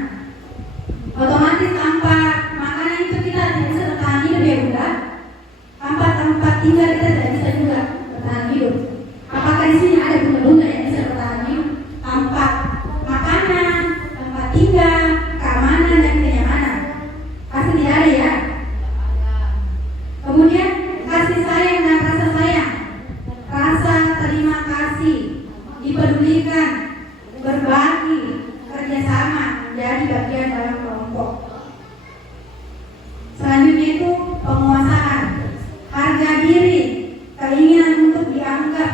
Otomatis tanpa makanan itu kita tidak bisa bertahan hidup ya Bunda. Tanpa tempat tinggal kita tidak bisa juga bertahan hidup. di sini ada bunda-bunda yang bisa bertani tempat makanan, tempat tinggal, keamanan dan kenyamanan. Pasti tidak ada ya. Kemudian kasih sayang dan rasa sayang, rasa terima kasih, dipedulikan, berbagi, kerjasama menjadi bagian dalam kelompok. Selanjutnya itu penguasaan, harga diri, keinginan untuk dianggap,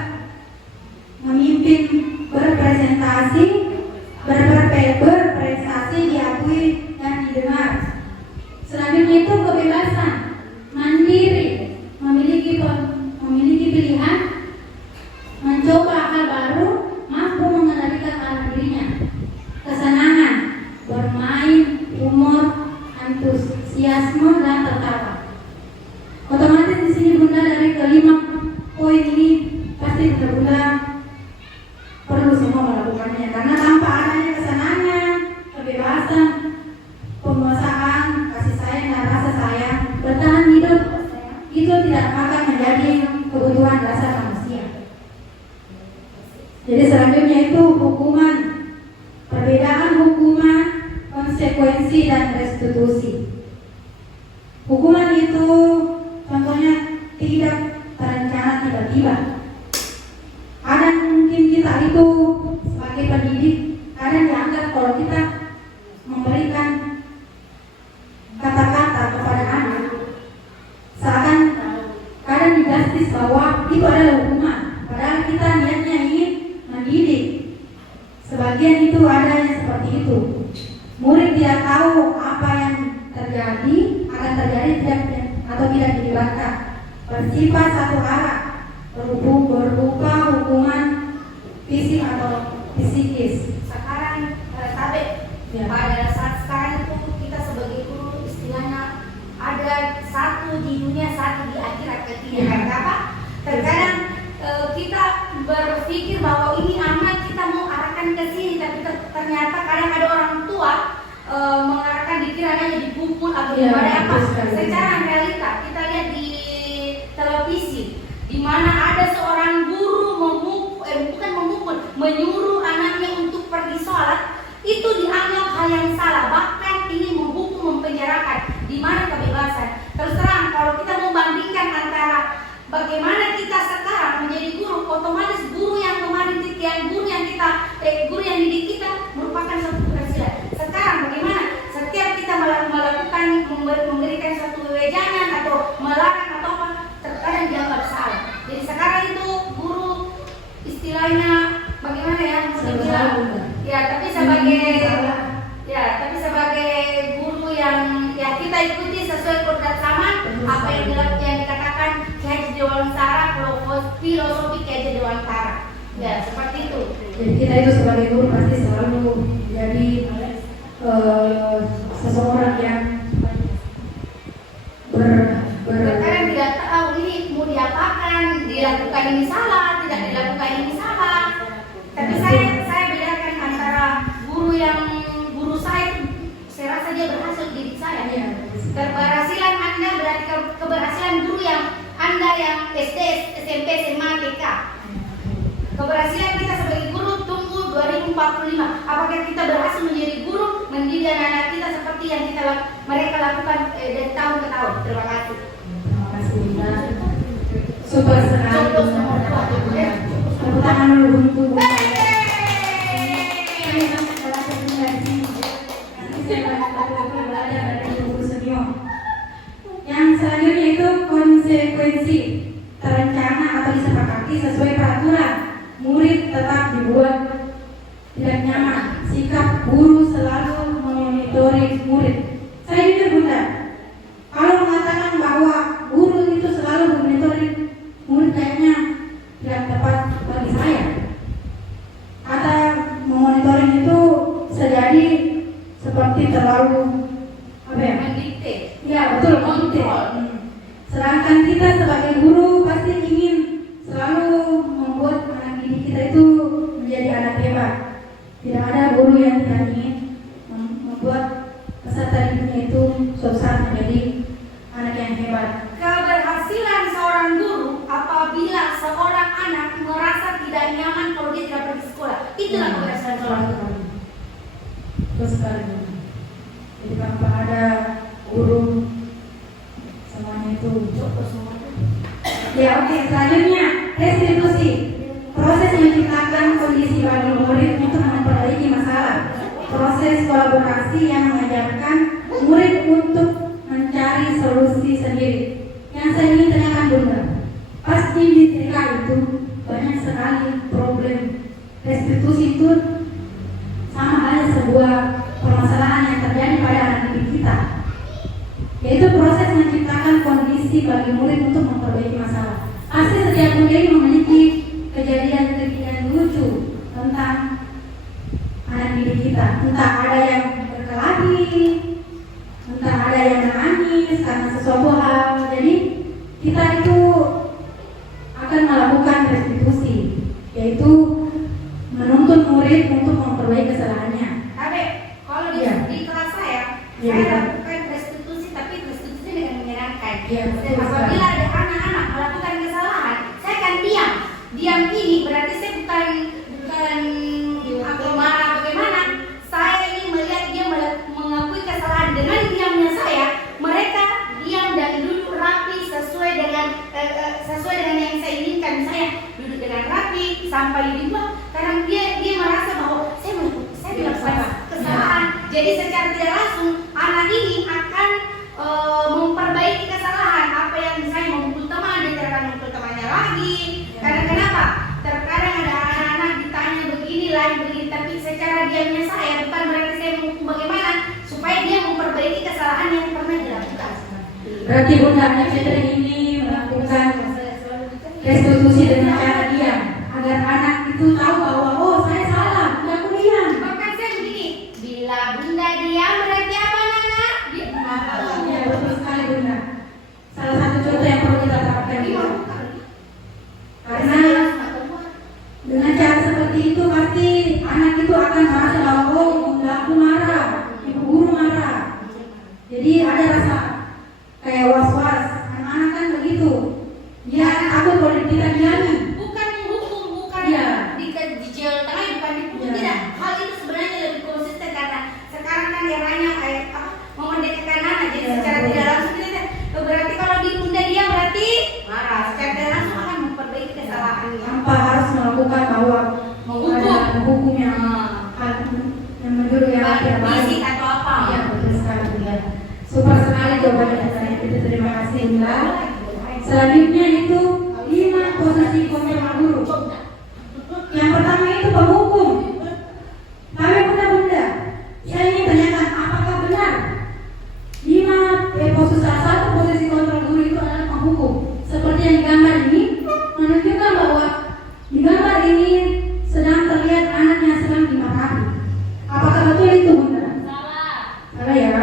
memimpin, berprestasi, berprestasi diakui dan didengar. Selanjutnya itu kebebasan, mandiri, memiliki pilihan, mencoba hal baru, mampu mengendalikan arah dirinya. Kesenangan, bermain, humor, antusiasme dan tertawa. Otomatis di sini bunda dari kelima poin ini pasti bunda perlu semua melakukannya, karena tanpa adanya kesenangan, kebebasan, penguasaan, kasih sayang dan rasa sayang, bertahan hidup itu tidak akan menjadi kebutuhan dasar manusia. Jadi selanjutnya itu hukuman, perbedaan hukuman, konsekuensi dan restitusi. Hukuman itu contohnya tidak terencana tiba-tiba. Kadang mungkin kita itu sebagai pendidik, kadang dianggap kalau kita memberikan kata-kata kepada anak, seakan kadang dijustis bahwa itu adalah hukuman. Padahal kita niatnya ingin mendidik. Sebagian itu ada yang seperti itu. Murid tidak tahu apa yang terjadi, akan terjadi atau tidak dilibatkan. Bersifat satu arah, berupa hukuman fisik atau psikis. Sekarang Tabe, pada saat sekarang itu kita sebagai guru istilahnya ada satu di dunia, satu di akhirat ketiga. Karena apa? Terkadang kita berpikir bahwa ini anak kita mau arahkan ke sini, tapi ternyata kadang ada orang tua mengarahkan dikiranya dipukul atau gimana apa. Secara realita kita lihat di televisi di mana ada seorang guru menyuruh anaknya untuk pergi sholat, itu dianggap hal yang salah, bahkan ini menghukum, mempenjarakan. Di mana kebebasan? Terus terang kalau kita membandingkan antara bagaimana kita sekarang menjadi guru, otomatis guru yang kemarin guru yang didik kita merupakan satu keberhasilan. Sekarang bagaimana? Setiap kita melakukan memberikan satu wejangan atau melarang atau apa, terkadang dianggap salah. Jadi sekarang itu guru istilahnya bagaimana ya? Ya, tapi sebagai guru yang ya kita ikuti sesuai kodrat zaman apa yang dikatakan Kiai Dewantara, filosofi Kiai Dewantara. Ya, seperti itu. Jadi kita itu sebagai guru pasti selalu jadi seseorang yang Kadang tidak tahu ini mau diapakan, dilakukan ini salah, tidak dilakukan ini salah. Tapi saya bedakan antara guru saya rasa dia berhasil didik saya. Keberhasilan Anda berarti keberhasilan guru yang Anda yang SD, SMP, SMA, TK. Keberhasilan kita sebagai guru tunggu 2045. Apakah kita berhasil menjadi guru, mendidik anak kita seperti yang mereka lakukan dari tahun ke tahun. Terima kasih. Terima kasih Bunda. Super sekali. Tepuk tangan dulu untuk Bunda. Yang selanjutnya itu konsekuensi terencana atau disepakati sesuai peraturan. Murid tetap dibuat tidak nyaman. Sikap guru selalu memonitori murid. Saya jujur Bunda, kalau mengatakan bahwa guru itu selalu memonitori murid kayaknya tidak tepat bagi saya. Kata memonitoring itu sejadi seperti terlalu Mendikte. Ya betul, kontrol. Sedangkan kita sebagai guru pasti ingin selalu membuat anak didik kita itu menjadi anak hebat. Tidak ada guru yang tidak ingin membuat peserta didiknya itu suatu saat menjadi anak yang hebat. Keberhasilan seorang guru apabila seorang anak merasa tidak tidak nyaman kalau dia tidak pergi sekolah. Itulah keberhasilan sekolah itu. Terus sekali. Jadi tanpa ada guru semuanya itu. Ya oke, selanjutnya restitusi. Proses menciptakan kondisi bagi murid untuk memperbaiki masalah. Proses kolaborasi yang mengajarkan murid untuk mencari solusi sendiri. Yang saya ingin tanyakan Bunda, pasti di TK itu banyak sekali problem. Restitusi itu sama halnya sebuah permasalahan yang terjadi pada anak didik kita, yaitu proses menciptakan kondisi bagi murid untuk memperbaiki masalah. Pasti setiap murid memiliki kejadian-kejadian lucu tentang anak didik kita. Entah ada yang berkelahi, entah ada yang menangis karena sesuatu hal. Jadi kita itu akan melakukan restitusi, yaitu menuntut murid untuk memperbaiki kesalahannya. Tapi kalau di, Iya. di kelas saya Iya, saya betul. lakukan restitusi, tapi restitusi dengan menyenangkan. Iya, betul Dan sekali. apabila ada anak-anak melakukan kesalahan, saya akan diam. Diam ini berarti saya bukan atau marah bagaimana. Saya ini melihat dia mengakui kesalahan. Dengan diamnya saya, mereka diam dan duduk rapi sesuai dengan yang saya inginkan. Saya duduk dengan rapi sampai di bawah, karena dia merasa bahwa saya melakukan kesalahan. Jadi secara tidak langsung anak ini akan memperbaiki kesalahan. Apa yang saya memukul teman, dia tidak akan memukul temannya lagi. Karena kenapa? Terkadang ada anak-anak ditanya begini lain begini, tapi secara diamnya saya bukan berarti saya memukul bagaimana supaya dia memperbaiki kesalahan yang pernah dilakukan. Berarti Bunda Anak Fitri ini melakukan restitusi dengan cara diam, agar anak itu tahu bahwa oh saya salah, aku diam. Bahkan saya begini, bila bunda diam berarti apa anak? Dia Ya betul sekali Bunda. Salah satu contoh yang perlu kita terapkan juga. Karena dengan cara seperti itu pasti anak itu akan merasa bahwa oh bunda aku marah, ibu guru marah. Jadi ada rasa kayak was-was. Anak-anak kan begitu. Dia takut kalau kita diami. bukan menghukum, bukan Iya. di jail tengah, bukan dipukul, Iya. tidak. Hal itu sebenarnya lebih konsisten karena sekarang kan eranya memerdekakan anak. Jadi secara tidak langsung kita berarti kalau di bunda dia berarti marah. Secara tidak langsung akan memperbaiki kesalahannya. Tanpa harus melakukan bahwa menghukum yang menjuru yang tidak baik. Fisik atau apa? Iya betul sekali Bunda. Super sekali jawaban dari kita, terima kasih Bunda. Selanjutnya itu 5 posisi kontrol guru. Yang pertama itu penghukum. Tapi Bunda, saya ingin tanyakan apakah benar 5 posisi salah satu posisi kontrol guru itu adalah penghukum. Seperti yang digambar ini menunjukkan bahwa di gambar ini sedang terlihat anak yang sedang dimarahi. Apakah betul itu Bunda? Salah ya.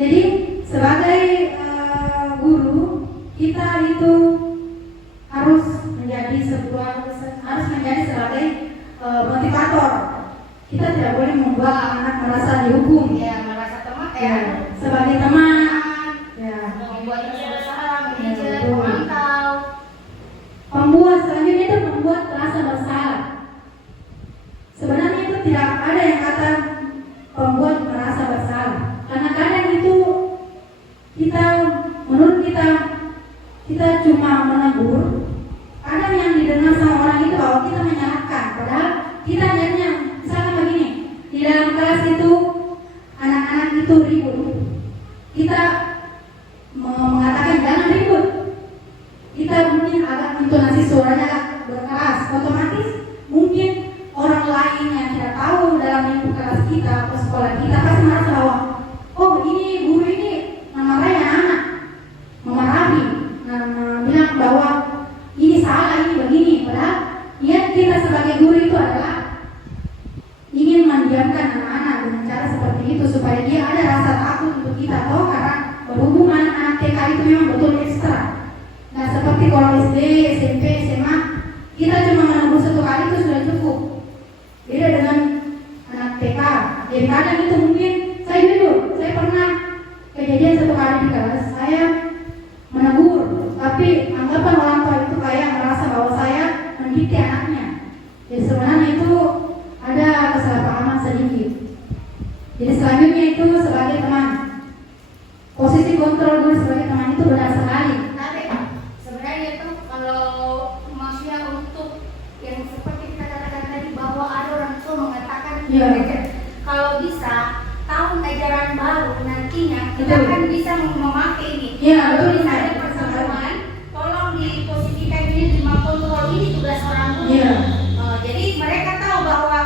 Jadi sebagai guru kita itu harus menjadi sebagai motivator. Kita tidak boleh membuat anak merasa dihukum. Ya, merasa teman Ya, sebagai teman. Ya. membuat rasa bersalah, Ya, manajer, betul. memantau. Membuat selanjutnya itu membuat rasa bersalah. Sebenarnya itu tidak ada yang kata membuat merasa bersalah. Karena kadang itu menurut kita cuma menegur. Kadang yang didengar sama orang itu bahwa kita menyalahkan. Padahal kita hanya misalnya begini, di dalam kelas itu anak-anak itu ribut. Kita mengatakan jangan ribut. Kita mungkin agak intonasi suaranya berkeras, otomatis mungkin orang lain yang tidak tahu dalam lingkup kelas kita atau sekolah kita pasti merasa bahwa oh ini guru ini memarahi anak, memarahi, bilang bahwa ini salah, ini begini. Padahal niat kita sebagai guru itu adalah ingin mendiamkan anak-anak dengan cara seperti itu supaya dia ada rasa takut untuk kita. Toh karena berhubung anak-anak TK itu memang betul ekstra. Nah seperti kalau SD, SMP, SMA kita cuma menegur 1 kali itu sudah cukup. Beda dengan anak TK. Jadi kadang itu mungkin saya jujur, saya pernah kejadian 1 kali di kelas saya menegur, tapi anggapan orang tua itu kayak merasa bahwa saya mendikte anaknya. Jadi sebenarnya itu ada kesalahpahaman sedikit. Jadi selanjutnya itu sebagai teman, posisi kontrol guru sebagai teman itu benar sekali. Tapi sebenarnya itu kalau maksudnya untuk yang seperti kita katakan tadi bahwa ada orang tua mengatakan Iya. kalau bisa tahun ajaran baru nantinya kita Betul. kan bisa memakai ini. Iya, Kalau betul. bisa ada pertemuan, tolong diposisikan ini di kontrol ini tugas orang guru. Iya. Jadi mereka tahu bahwa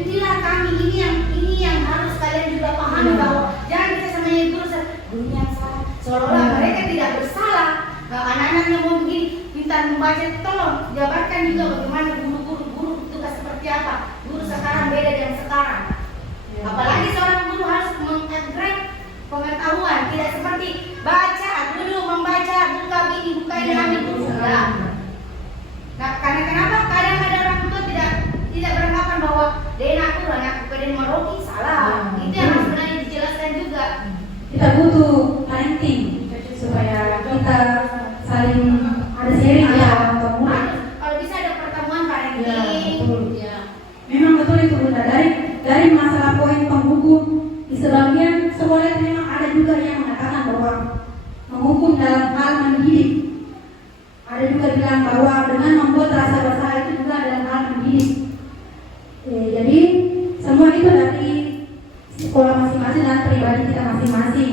inilah kami ini yang harus kalian juga pahami Iya. bahwa jangan kita sama yang guru dunia yang salah. Seolah-olah Iya. mereka tidak bersalah. Anak-anaknya mau begini, minta membaca, tolong jabarkan juga bagaimana guru tugas seperti apa. Guru sekarang beda dengan sekarang. Iya. Apalagi seorang guru harus mengupgrade pengetahuan, tidak seperti baca dulu membaca buka ini buka ini ambil dulu. Enggak. Nah, karena kenapa kadang-kadang orang tua tidak beranggapan bahwa dia aku anakku kemudian meroki salah. Itu yang harus sebenarnya dijelaskan juga. Kita butuh parenting supaya kita saling ada sharing ya untuk murid. Kalau bisa ada pertemuan Ya, parenting. betul. Ya. Memang betul itu Bunda, dari masalah poin penghukum di sebagian sekolah itu memang ada juga yang mengatakan bahwa menghukum dalam hal mendidik. Ada juga bilang bahwa dengan membuat rasa bersalah itu juga dalam hal mendidik. Jadi semua itu dari sekolah masing-masing dan pribadi kita masing-masing.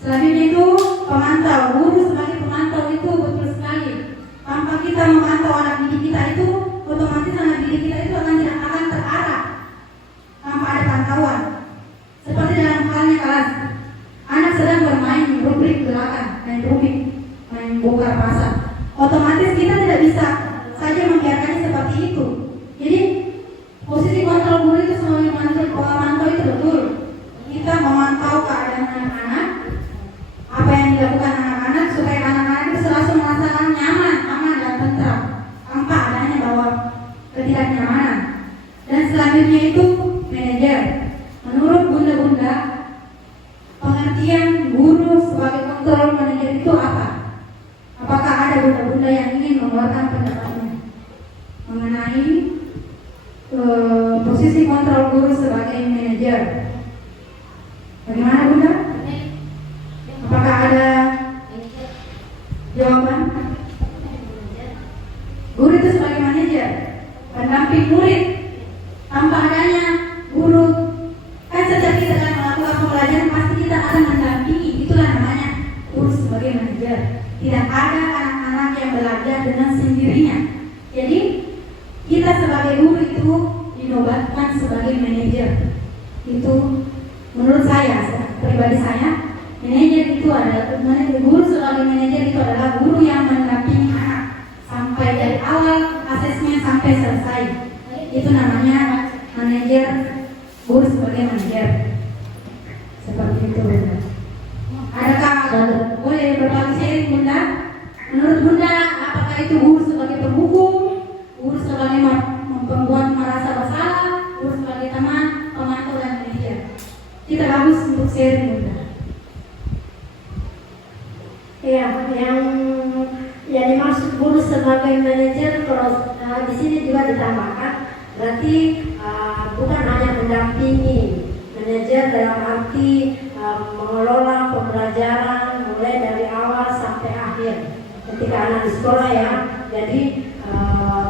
Selanjutnya itu pemantau, guru sebagai pemantau itu betul sekali. Tanpa kita memantau anak didik kita itu, otomatis anak didik kita itu tidak akan terarah tanpa ada pantauan. Seperti dalam halnya kelas, anak sedang bermain rubrik belakang, main bongkar pasang. Otomatis kita tidak bisa saja membiarkannya seperti itu. Jadi posisi kontrol guru itu sebagai pemantau itu betul. Kita memantau keadaan anak-anak, apa yang dilakukan anak-anak supaya anak-anak itu selalu merasakan nyaman, aman dan tentram tanpa adanya bahwa ketidaknyamanan. Dan selanjutnya itu manajer. Menurut bunda-bunda, pengertian guru sebagai kontrol manajer itu apa? Apakah ada bunda-bunda yang ingin mengeluarkan pendapatnya mengenai posisi kontrol guru sebagai manajer? Bagaimana bunda? Apakah ada jawaban? Guru itu sebagai manajer, pendamping murid. Tanpa adanya guru, kan setiap kita akan melakukan pembelajaran pasti kita akan mendampingi. Itulah namanya guru sebagai manajer. Tidak ada anak-anak yang belajar dengan sendirinya. Jadi kita sebagai guru itu dinobatkan sebagai manajer. Itu menurut saya, pribadi saya, manajer itu adalah guru sebagai manajer itu adalah guru yang mendampingi anak sampai dari awal asesmen sampai selesai. Itu namanya manajer, guru sebagai manajer. Seperti itu Bunda. Adakah boleh berbagi sharing Bunda? Menurut Bunda, apakah itu guru sebagai penghukum, guru sebagai pembuat merasa bersalah, guru sebagai teman, pemantau dan manajer? Kita bagus untuk sharing Bunda. Ya, yang dimaksud guru sebagai manajer kalau di sini juga ditambahkan berarti bukan hanya mendampingi, manajer dalam arti mengelola pembelajaran mulai dari awal sampai akhir ketika anak di sekolah ya. Jadi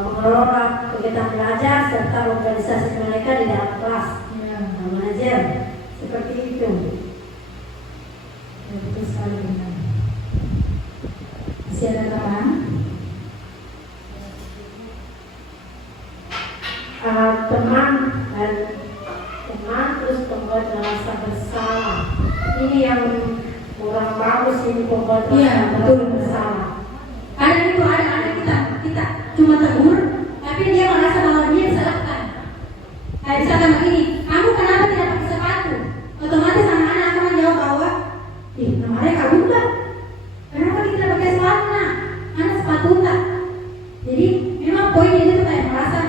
mengelola kegiatan belajar serta organisasi mereka di dalam kelas. Manajer seperti itu. Ya, betul sekali Bunda. Masih ada tambahan? Teman terus membuat merasa bersalah. Ini yang kurang bagus ini membuat Iya, merasa betul. bersalah. Kadang itu ada kita cuma tegur, tapi dia merasa bahwa dia disalahkan. Kayak misalkan begini, kamu kenapa tidak pakai sepatu? Otomatis anak-anak akan menjawab bahwa, mereka Bunda, kenapa kita tidak pakai sepatu? Mana sepatu tak? Jadi memang poin itu kayak merasa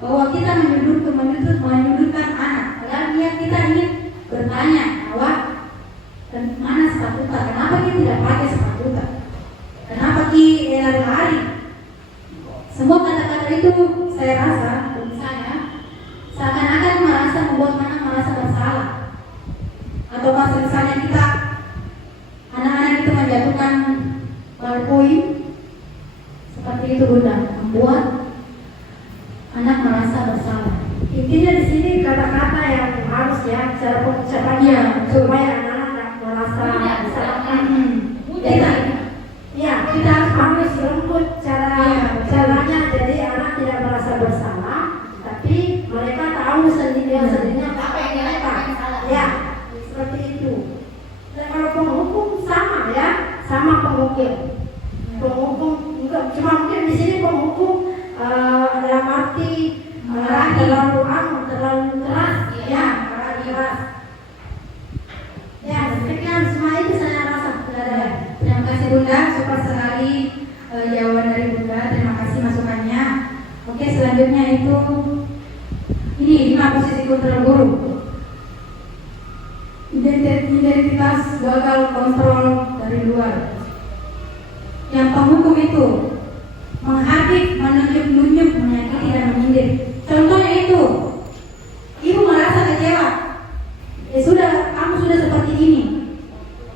bahwa kita menyudutkan anak. Padahal niat kita ingin bertanya bahwa mana sepatu tak? Kenapa dia tidak pakai sepatu tak? Kenapa lari-lari? Semua kata-kata itu saya rasa, bagi saya, seakan-akan merasa membuat anak merasa bersalah. Atau pas misalnya kita, anak-anak itu menjatuhkan ballpoint, seperti itu Bunda, membuat anak merasa bersalah. Intinya di sini kata-kata yang harus ya cara pengucapannya supaya anak-anak merasa disalahkan. Kita harus lembut caranya jadi anak tidak merasa bersalah, tapi mereka tahu sendirinya apa yang dia lakukan. Ya, seperti itu. Dan kalau penghukum sama ya, sama penghukum. Penghukum enggak cuma mungkin di sini penghukum dalam arti terlalu keras, ya, keras. Ya, demikian semua itu saya rasa. Terima kasih Bunda, super sekali jawaban dari Bunda. Terima kasih masukannya. Oke, selanjutnya itu ini 5 posisi kontrol guru. Identitas gagal kontrol dari luar. Yang penghukum itu menghardik, menunjuk-nunjuk, menyakiti dan menyindir. Contohnya itu, ibu merasa kecewa. Sudah, kamu sudah seperti ini.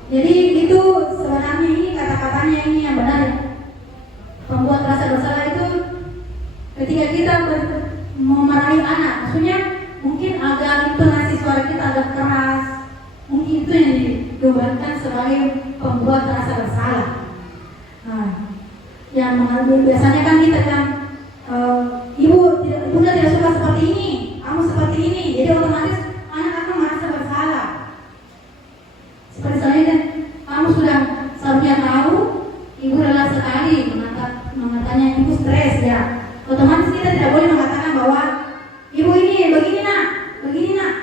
Jadi itu sebenarnya ini kata-katanya ini yang benar. Pembuat rasa bersalah itu ketika kita memarahi anak, maksudnya mungkin agak intonasi suara kita agak keras, mungkin itu yang digambarkan sebagai pembuat rasa bersalah. Nah, yang biasanya kan kita bilang, Bunda tidak suka seperti ini, kamu seperti ini, jadi otomatis anak akan merasa bersalah. Seperti selanjutnya, kamu sudah seharusnya tahu ibu lelah sekali, mengatakannya ibu stres ya. Otomatis kita tidak boleh mengatakan bahwa ibu ini begini nak.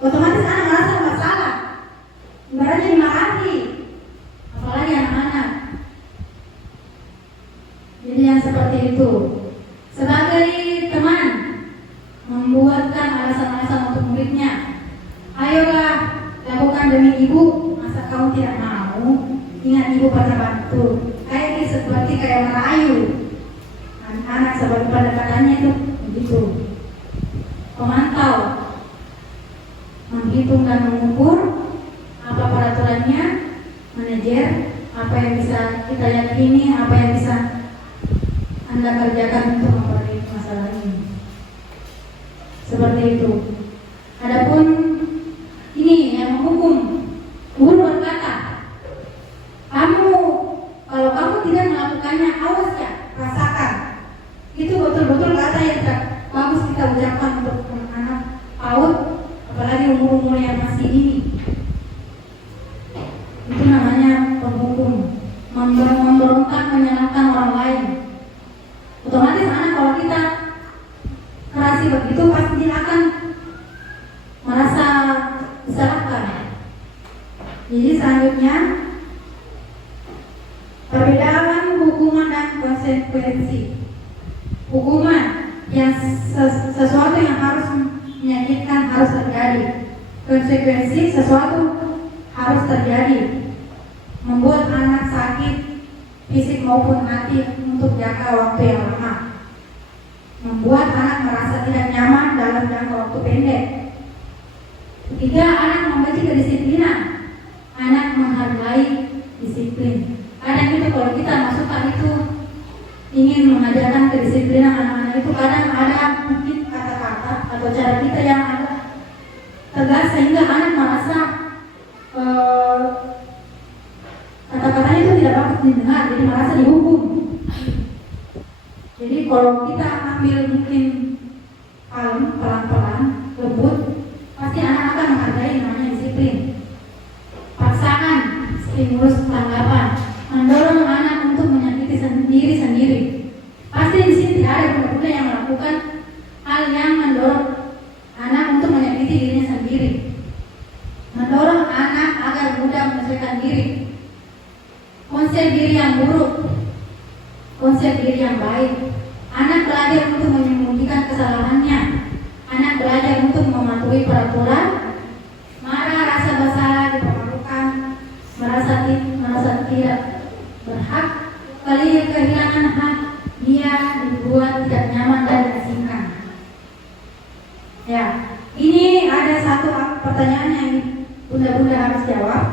Otomatis anak merasa bersalah. Ibaratnya dimarahi, apalagi anak-anak. Jadi yang seperti itu. Sebagai teman, membuatkan alasan-alasan untuk muridnya. Ayolah, lakukan demi ibu, masa kamu tidak mau? Ingat ibu pernah bantu. Seperti kayak merayu anak-anak sebagai pendekatannya itu begitu. Pemantau, menghitung dan mengukur apa peraturannya, manajer apa yang bisa kita yakini, apa yang bisa Anda kerjakan untuk memperbaiki masalah ini. Seperti itu. Adapun ini yang menghukum, guru berkata, kalau kamu tidak melakukannya, awas ya, rasakan. Itu betul-betul kata yang bagus kita ucapkan untuk anak PAUD, apalagi umur-umur yang masih dini. Itu namanya penghukum, memberontak menyalahkan orang lain. Otomatis anak kalau kita kerasi begitu pasti dia akan merasa disalahkan. Jadi selanjutnya, perbedaan hukuman dan konsekuensi. Hukuman yang sesuatu yang harus menyakitkan harus terjadi. Konsekuensi sesuatu harus terjadi. Membuat anak sakit fisik maupun hati untuk jangka waktu yang lama. Membuat anak merasa tidak nyaman dalam jangka waktu pendek. Ketiga, anak membenci kedisiplinan. Anak menghargai disiplin. Kadang itu kalau kita masukkan itu ingin mengajarkan kedisiplinan anak-anak itu, kadang ada mungkin kata-kata atau cara kita yang agak tegas sehingga anak merasa kata-katanya itu tidak bagus didengar, jadi merasa dihukum. Jadi kalau kita ambil mungkin kalem, pelan-pelan, lembut, pasti anak akan menghargai namanya disiplin. Paksaan, stimulus tanggapan, mendorong anak untuk menyakiti diri sendiri. Pasti di sini tidak ada bunda-bunda yang melakukan hal yang mendorong anak untuk menyakiti dirinya sendiri. Mendorong anak agar mudah menyesuaikan diri. Konsep diri yang buruk, konsep diri yang baik. Anak belajar untuk menyembunyikan kesalahannya. pertanyaan yang bunda-bunda harus jawab,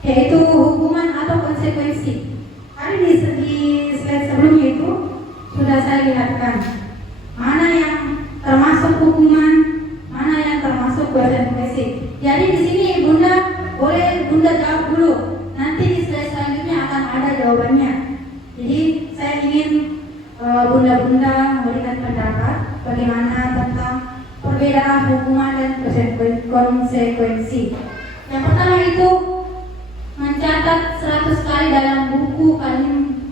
yaitu hukuman atau konsekuensi. Tadi di slide sebelumnya itu sudah saya lihatkan mana yang termasuk hukuman, mana yang termasuk konsekuensi. Jadi di sini bunda boleh bunda jawab dulu. Nanti di slide selanjutnya akan ada jawabannya. Jadi saya ingin bunda-bunda memberikan pendapat bagaimana tentang perbedaan hukuman dan konsekuensi. Yang pertama itu mencatat 100 kali dalam buku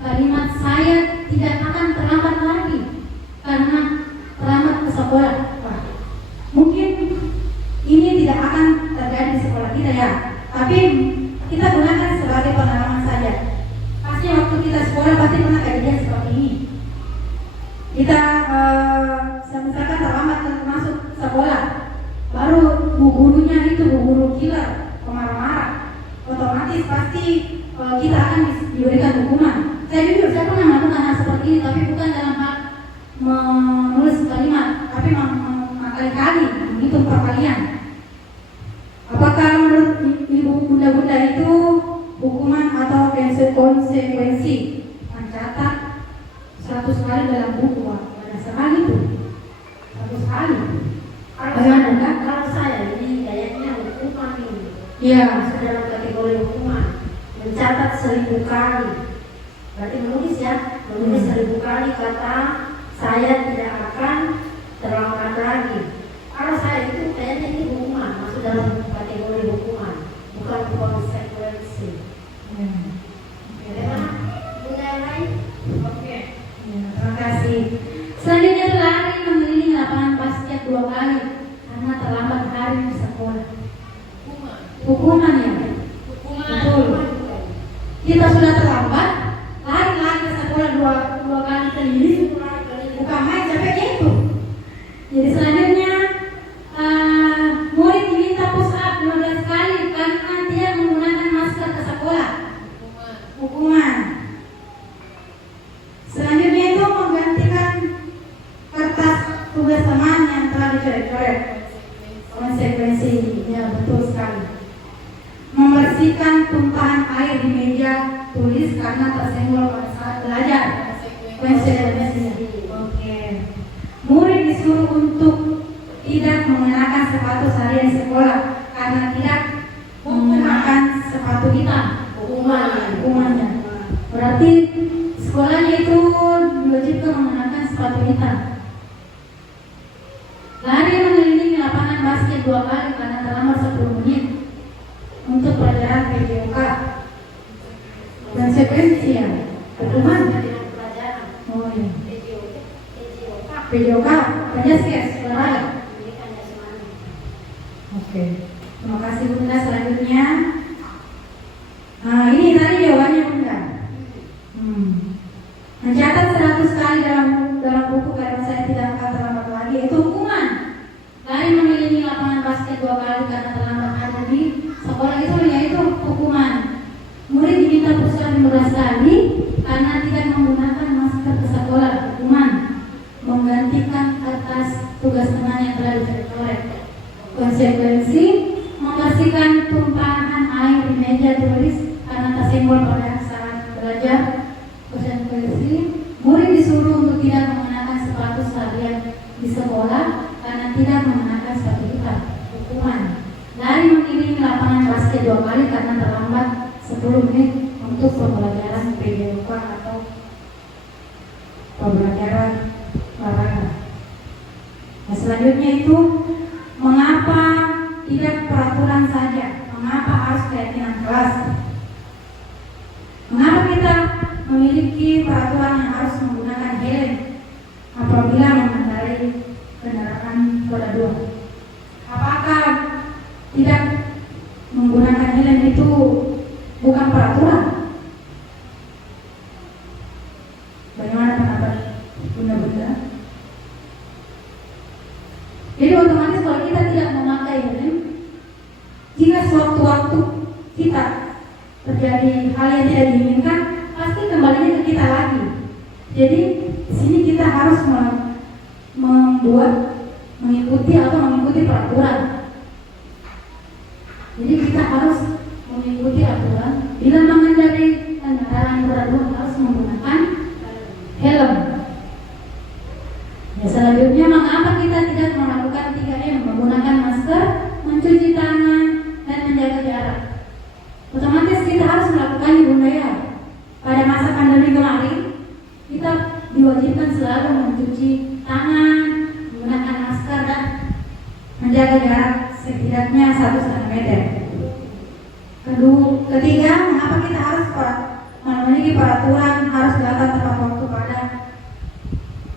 kalimat saya tidak akan terlambat lagi karena terlambat ke sekolah. Wah, mungkin ini tidak akan terjadi di sekolah kita ya, tapi kita gunakan sebagai pengalaman saja. Pasti waktu kita sekolah pasti pernah kejadian seperti ini. Kita misalkan terlambat masuk sekolah, baru bu gurunya itu bu guru killer pemarah-marah, otomatis pasti kita akan diberikan hukuman. Saya pernah melakukan hal seperti ini, tapi bukan dalam hal menulis kalimat, tapi kali-kali menghitung perkalian. Apakah menurut ibu bunda-bunda itu hukuman atau konsekuensi? Mencatat 100 kali dalam buku, banyak sekali tuh. 100 kali. Kalau saya ini kayaknya hukuman ini. Iya. Masuk dalam kategori hukuman. Mencatat 1000 kali. Berarti menulis ya, menulis 1000 kali kata saya tidak akan terlambat lagi. Kalau saya itu kayaknya ini hukuman, masuk dalam kategori hukuman, bukan konsekuensi. Bagaimana? Bunda yang lain? Oke. Terima kasih. Selanjutnya lari mengelilingi lapangan basket 2 kali karena terlambat hari di sekolah. Hukuman ya? Betul. Kita sudah terlambat, lari ke sekolah dua kali keliling, bukan main capeknya itu. Jadi selanjutnya murid diminta push up 12 kali karena tidak menggunakan masker ke sekolah. Hukuman. Selanjutnya itu menggantikan kertas tugas teman yang telah dicoret-coret. Konsekuensi, ya betul sekali. Membersihkan tumpahan air di meja tulis karena tersenggol pada saat belajar. Konsekuensi. Oke. Murid disuruh untuk tidak mengenakan sepatu seharian di sekolah karena tidak menggunakan sepatu hitam. Hukumannya. Berarti sekolahnya itu diwajibkan mengenakan sepatu hitam. Lari mengelilingi lapangan basket 2 kali karena terlambat 10 menit untuk pelajaran PJOK. Konsekuensi ya, hukuman. Oh iya. PJOK, penjaskes, olahraga. Oke. Terima kasih Bunda. Selanjutnya, ini tadi jawabannya Bunda. Mencatat 100 kali dalam buku karena saya tidak akan terlambat lagi, itu hukuman. Lari mengelilingi lapangan basket 2 kali karena terlambat ada di sekolah itu yaitu hukuman. Murid diminta push up 15 kali karena tidak menggunakan masker ke sekolah, hukuman. Menggantikan kertas tugas teman yang telah dicoret. Konsekuensi membersihkan tumpahan air di meja tulis karena tersenggol pada saat belajar. Konsekuensi murid disuruh untuk tidak mengenakan sepatu seharian di sekolah karena tidak mengenakan sepatu hitam, hukuman. Lari mengelilingi lapangan basket 2 kali karena terlambat 10 menit untuk pembelajaran PJOK atau pembelajaran olahraga. Nah, selanjutnya itu mengapa tidak peraturan saja? Mengapa harus keyakinan kelas? Mengapa kita memiliki peraturan yang harus menggunakan helm apabila mengendarai kendaraan roda 2? Apakah tidak menggunakan helm itu bukan peraturan? Bagaimana pendapat bunda-bunda? Jadi otomatis kalau kita tidak memakai helm, jika sewaktu-waktu kita terjadi hal yang tidak diinginkan, pasti kembalinya ke kita lagi. Jadi di sini kita harus mengikuti peraturan. Jadi kita harus mengikuti aturan. Bila mengendarai kendaraan roda 2 harus menggunakan helm. Ya, selanjutnya mengapa kita tidak melakukan 3M, menggunakan masker, mencuci tangan, dan menjaga jarak? Otomatis kita harus melakukannya, Bunda ya. Pada masa pandemi kemarin, kita diwajibkan selalu mencuci tangan, menggunakan masker, dan menjaga jarak setidaknya 1,5 meter. Ketiga, mengapa kita harus memiliki peraturan harus datang tepat waktu pada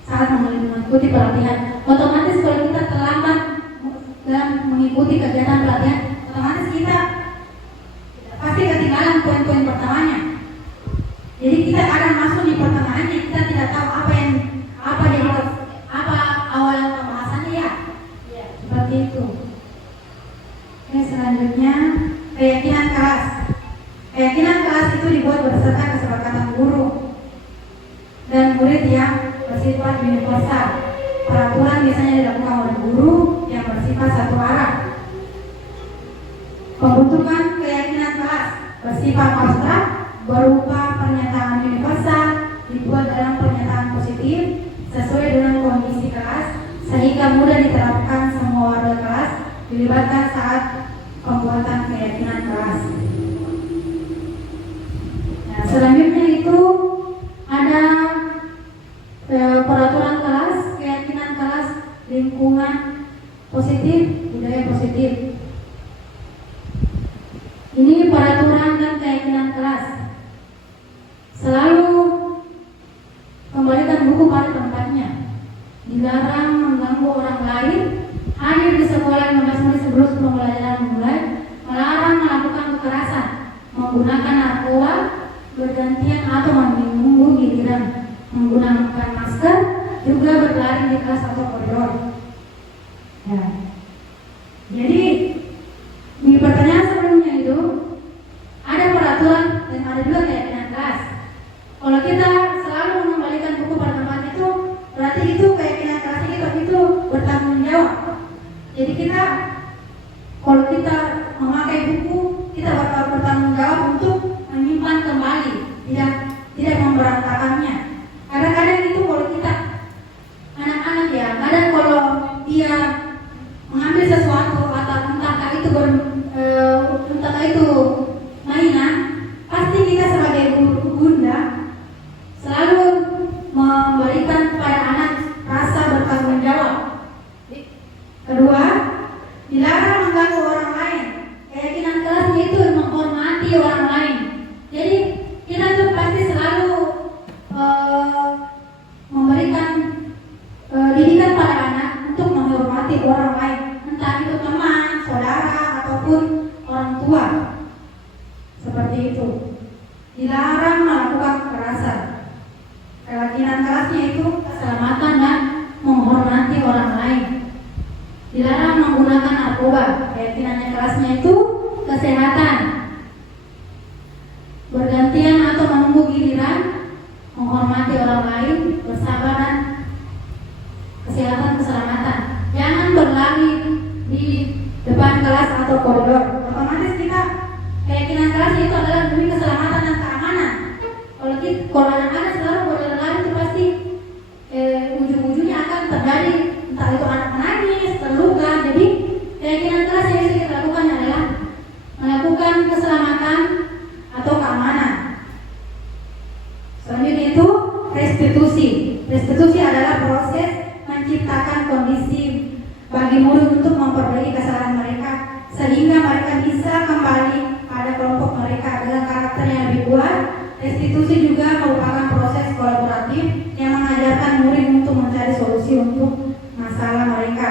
saat mengikuti pelatihan. Otomatis kalau kita terlambat dalam mengikuti kegiatan pelatihan, otomatis kita pasti ketinggalan poin-poin pertamanya. Jadi kita akan masuk di pertengahannya, kita tidak tahu apa awal pembahasannya ya. Seperti itu. Oke, selanjutnya keyakinan kelas. Keyakinan kelas itu dibuat berdasarkan kesepakatan guru dan murid yang bersifat universal. Peraturan biasanya dilakukan oleh guru yang bersifat satu arah. Pembentukan keyakinan kelas bersifat abstrak berupa pernyataan universal dibuat dalam pernyataan positif sesuai dengan kondisi kelas sehingga mudah diterapkan semua warga kelas dilibatkan saat pembuatan keyakinan kelas. Nah, selanjutnya itu ada peraturan kelas, keyakinan kelas, lingkungan positif, budaya positif. Ini peraturan dan keyakinan kelas. Selalu kembalikan buku pada tempatnya. Dilarang mengganggu orang lain. Hadir di sekolah 15 menit sebelum pembelajaran dimulai. Melarang melakukan kekerasan, menggunakan narkoba, bergantian atau menunggu giliran, menggunakan masker, juga berlari di kelas atau koridor. Ya. Jadi di pertanyaan sebelumnya itu ada peraturan dan ada juga keyakinan kelas. Kalau kita selalu mengembalikan buku pada tempatnya itu, berarti itu keyakinan kelas kita itu bertanggung jawab. Jadi kita kalau kita memakai buku, kita bakal bertanggung jawab untuk menyimpan kembali, tidak memberantakannya. Kadang-kadang itu kalau kita anak-anak ya, kadang kalau dia mengambil sesuatu atau entah itu mainan, pasti kita sebagai bunda selalu memberikan kepada anak rasa bertanggung jawab. Kedua, dilarang mengganggu orang lain. Keyakinan kelasnya itu menghormati orang lain. Jadi kita tuh pasti selalu memberikan didikan pada anak untuk menghormati orang lain, entah itu teman, saudara ataupun orang tua. Seperti itu. Dilarang melakukan kekerasan. Keyakinan kelasnya itu keselamatan dan menghormati orang lain. Dilarang menggunakan narkoba. Keyakinannya kelasnya itu kesehatan. Bergantian atau menunggu giliran, menghormati orang lain, bersabar dan kesehatan keselamatan. Jangan berlari di depan kelas atau koridor. Otomatis kita keyakinan kelas itu adalah demi keselamatan dan keamanan. Kalau anak-anak selalu berlari itu pasti ujung-ujungnya akan terjadi entah itu anak menangis, terluka. Jadi keyakinan kelas yang bisa kita lakukan adalah melakukan keselamatan atau keamanan. Selanjutnya itu restitusi. Restitusi adalah proses menciptakan kondisi bagi murid untuk memperbaiki kesalahan mereka sehingga mereka bisa kembali pada kelompok mereka dengan karakter yang lebih kuat. Restitusi juga merupakan proses kolaboratif yang mengajarkan murid untuk mencari solusi untuk masalah mereka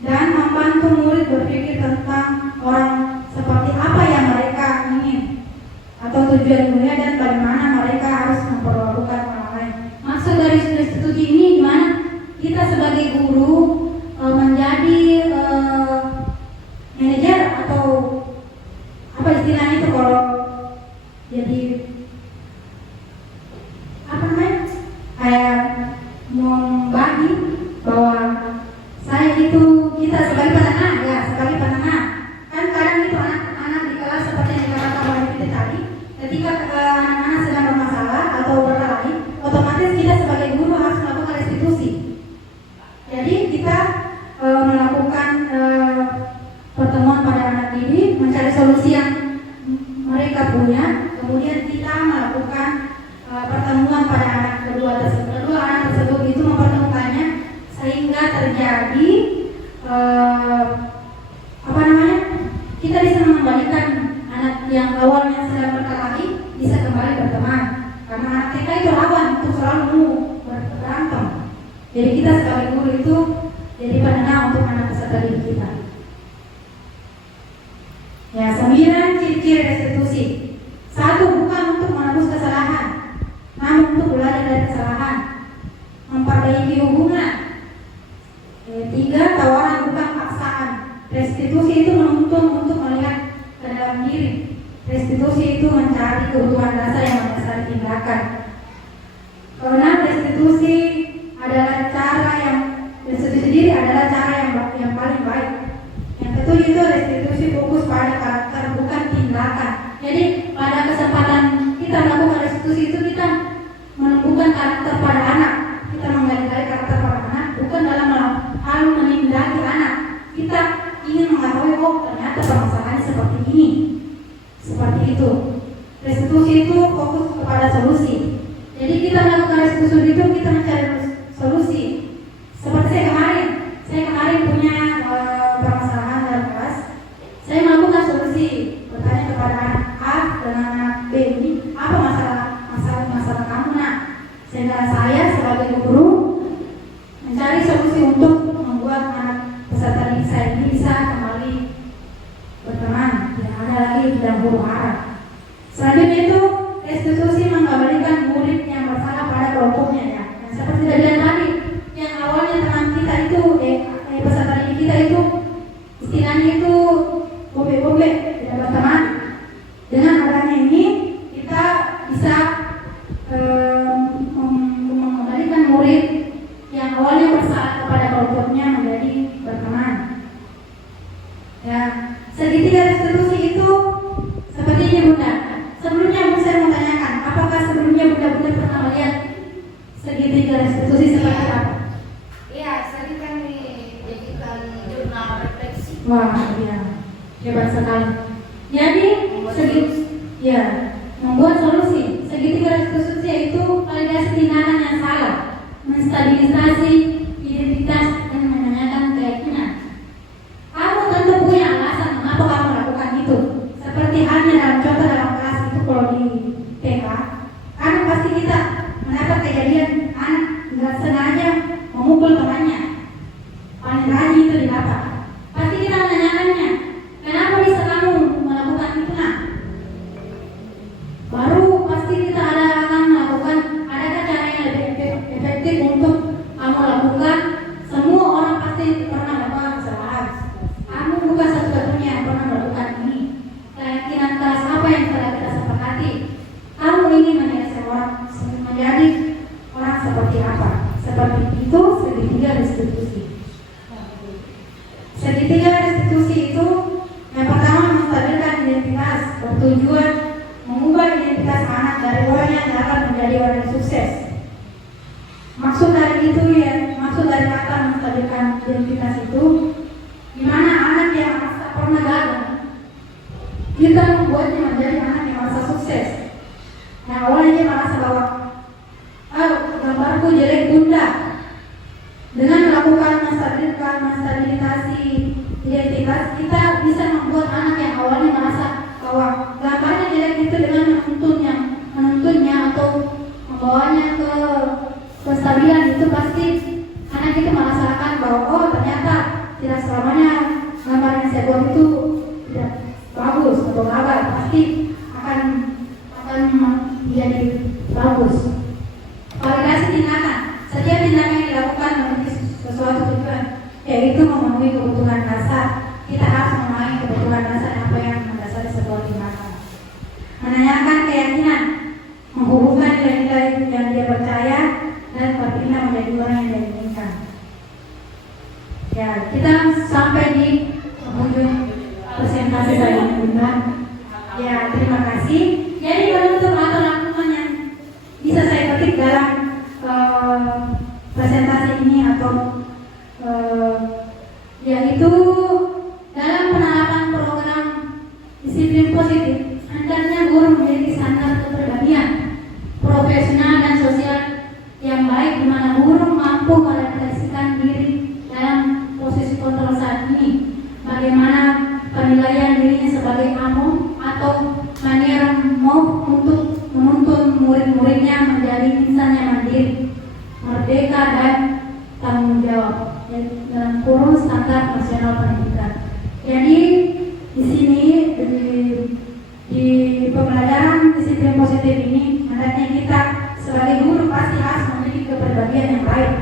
dan membantu murid berpikir tentang orang seperti apa yang mereka ingin atau tujuan dunia dan bagaimana mereka harus memperlakukan orang lain. Maksud dari restitusi ini di mana kita sebagai guru menjadi manajer atau apa istilahnya itu kalau jadi apa namanya kayak membagi bahwa saya itu kita sebagai penengah ya, sebagai penengah kan kadang itu anak jadi apa namanya, kita bisa mengembalikan anak yang awalnya sedang berkelahi bisa kembali berteman, karena anak TK itu rawan untuk selalu berantem. Jadi kita sebagai guru itu jadi penenang untuk anak peserta didik kita. Ya, 9 ciri-ciri restitusi. 1, bukan untuk menebus kesalahan, namun untuk belajar dari kesalahan, memperbaiki hubungan. 3, tawaran bukan paksaan. Restitusi itu menuntun untuk melihat ke dalam diri. Restitusi itu mencari kebutuhan dasar yang mendasari tindakan. 6, restitusi adalah cara yang restitusi diri adalah cara yang paling baik. Yang ketujuh itu restitusi fokus pada karakter bukan tindakan. Jadi pada kesempatan kita melakukan restitusi itu kita menumbuhkan karakter pada anak. Kita menggali-gali karakter pada anak, bukan dalam hal menindaki anak. Kita ingin mengetahui, oh ternyata permasalahannya seperti ini, seperti itu. Restitusi itu fokus kepada solusi. Jadi kita melakukan restitusi itu kita mencari solusi. Seperti saya kemarin punya permasalahan dalam kelas. Saya melakukan solusi, bertanya kepada anak A dan anak B ini, apa masalah kamu nak? Sehingga saya sebagai guru mencari solusi untuk membuat anak peserta didik saya ini bisa kembali berteman, tidak ada lagi dalam huru hara. Selanjutnya itu restitusi mengembalikan murid yang bersalah pada kelompoknya ya. Nah, seperti tadi yang awalnya teman kita itu peserta didik kita itu istilahnya itu bobe-bobe, tidak berteman. Dengan adanya ini kita bisa mengembalikan murid yang awalnya bersalah kepada kelompoknya menjadi berteman. Ya, segitiga restitusi itu seperti ini Bunda. Sebelumnya saya mau tanyakan, apakah sebelumnya Bunda pernah melihat segitiga restitusi seperti apa? Iya, sering kami jadikan jurnal refleksi. Wah, iya, hebat sekali. Jadi membuat solusi. Segitiga restitusi itu validasi tindakan yang salah, menstabilisasi identitas dan menanyakan keyakinan. Kamu tentu punya alasan mengapa kamu melakukan itu. Seperti halnya dalam contoh dalam kelas itu kalau di TK, kan pasti kita mendapat kejadian anak nggak sengaja memukul temannya. Paling rajin itu didapat. Pasti kita menanyakannya, kenapa bisa kamu melakukan itu nak? Baru pasti kita akan melakukan, adakah cara yang lebih efektif untuk kamu lakukan? Semua orang pasti pernah melakukan kesalahan. Kamu bukan satu-satunya yang pernah melakukan ini. Keyakinan kelas apa yang telah kita sepakati? Kamu ingin menjadi orang seperti apa? Seperti itu segitiga restitusi. Segitiga restitusi itu yang pertama menstabilkan identitas, bertujuan mengubah identitas anak dari orang yang gagal menjadi orang yang sukses. Maksud dari kata menstabilkan identitas itu, di mana anak yang merasa pernah gagal, kita membuatnya menjadi anak yang merasa sukses. Nah, awalnya dia merasa bahwa gambarku jelek Bunda. Dengan melakukan menstabilisasi identitas, kita bisa membuat anak yang awalnya merasa bahwa gambarnya jelek itu dengan menuntunnya atau membawanya ke kestabilan itu, pasti anak itu merasakan bahwa oh ternyata tidak selamanya gambar yang saya buat itu tidak bagus atau gagal, pasti akan menjadi bagus. Validasi tindakan. Setiap tindakan yang dilakukan memiliki sesuatu tujuan, yaitu memenuhi kebutuhan dasar. Kita harus memenuhi kebutuhan dasar apa yang mendasari sebuah tindakan. Menanyakan keyakinan, menghubungkan nilai-nilai yang dia percaya dan berpindah menjadi orang yang dia inginkan. Ya, kita sampai di penghujung presentasi saya Bunda. Ya, terima kasih. Jadi penutup atau rangkuman yang bisa saya petik dalam presentasi ini atau yaitu dalam penerapan program disiplin positif, hendaknya guru memiliki standar kepribadian profesional dan sosial yang baik, di mana guru mampu merepresentasikan diri dalam bagaimana penilaian dirinya sebagai imam atau manier mau untuk menuntun murid-muridnya menjadi insan yang mandiri, merdeka dan tanggung jawab dalam kurun standar nasional pendidikan. Jadi di sini di pembelajaran disiplin positif ini hendaknya kita sebagai guru pasti harus memiliki kepribadian yang baik,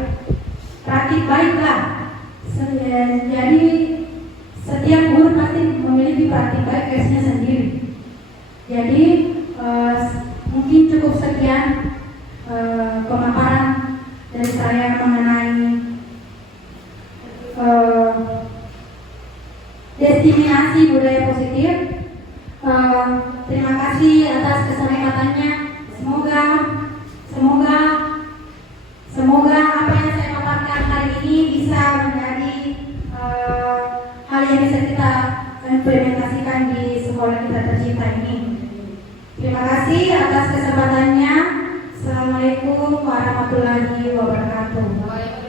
praktik baiklah. Jadi setiap guru pasti memiliki praktik baik versinya sendiri. Jadi mungkin cukup sekian pemaparan dari saya mengenai destinasi budaya positif. Terima kasih atas kesempatannya. Semoga apa yang saya paparkan hari ini bisa menjadi hal yang bisa kita implementasikan di sekolah kita tercinta ini. Terima kasih atas kesempatannya. Assalamualaikum warahmatullahi wabarakatuh.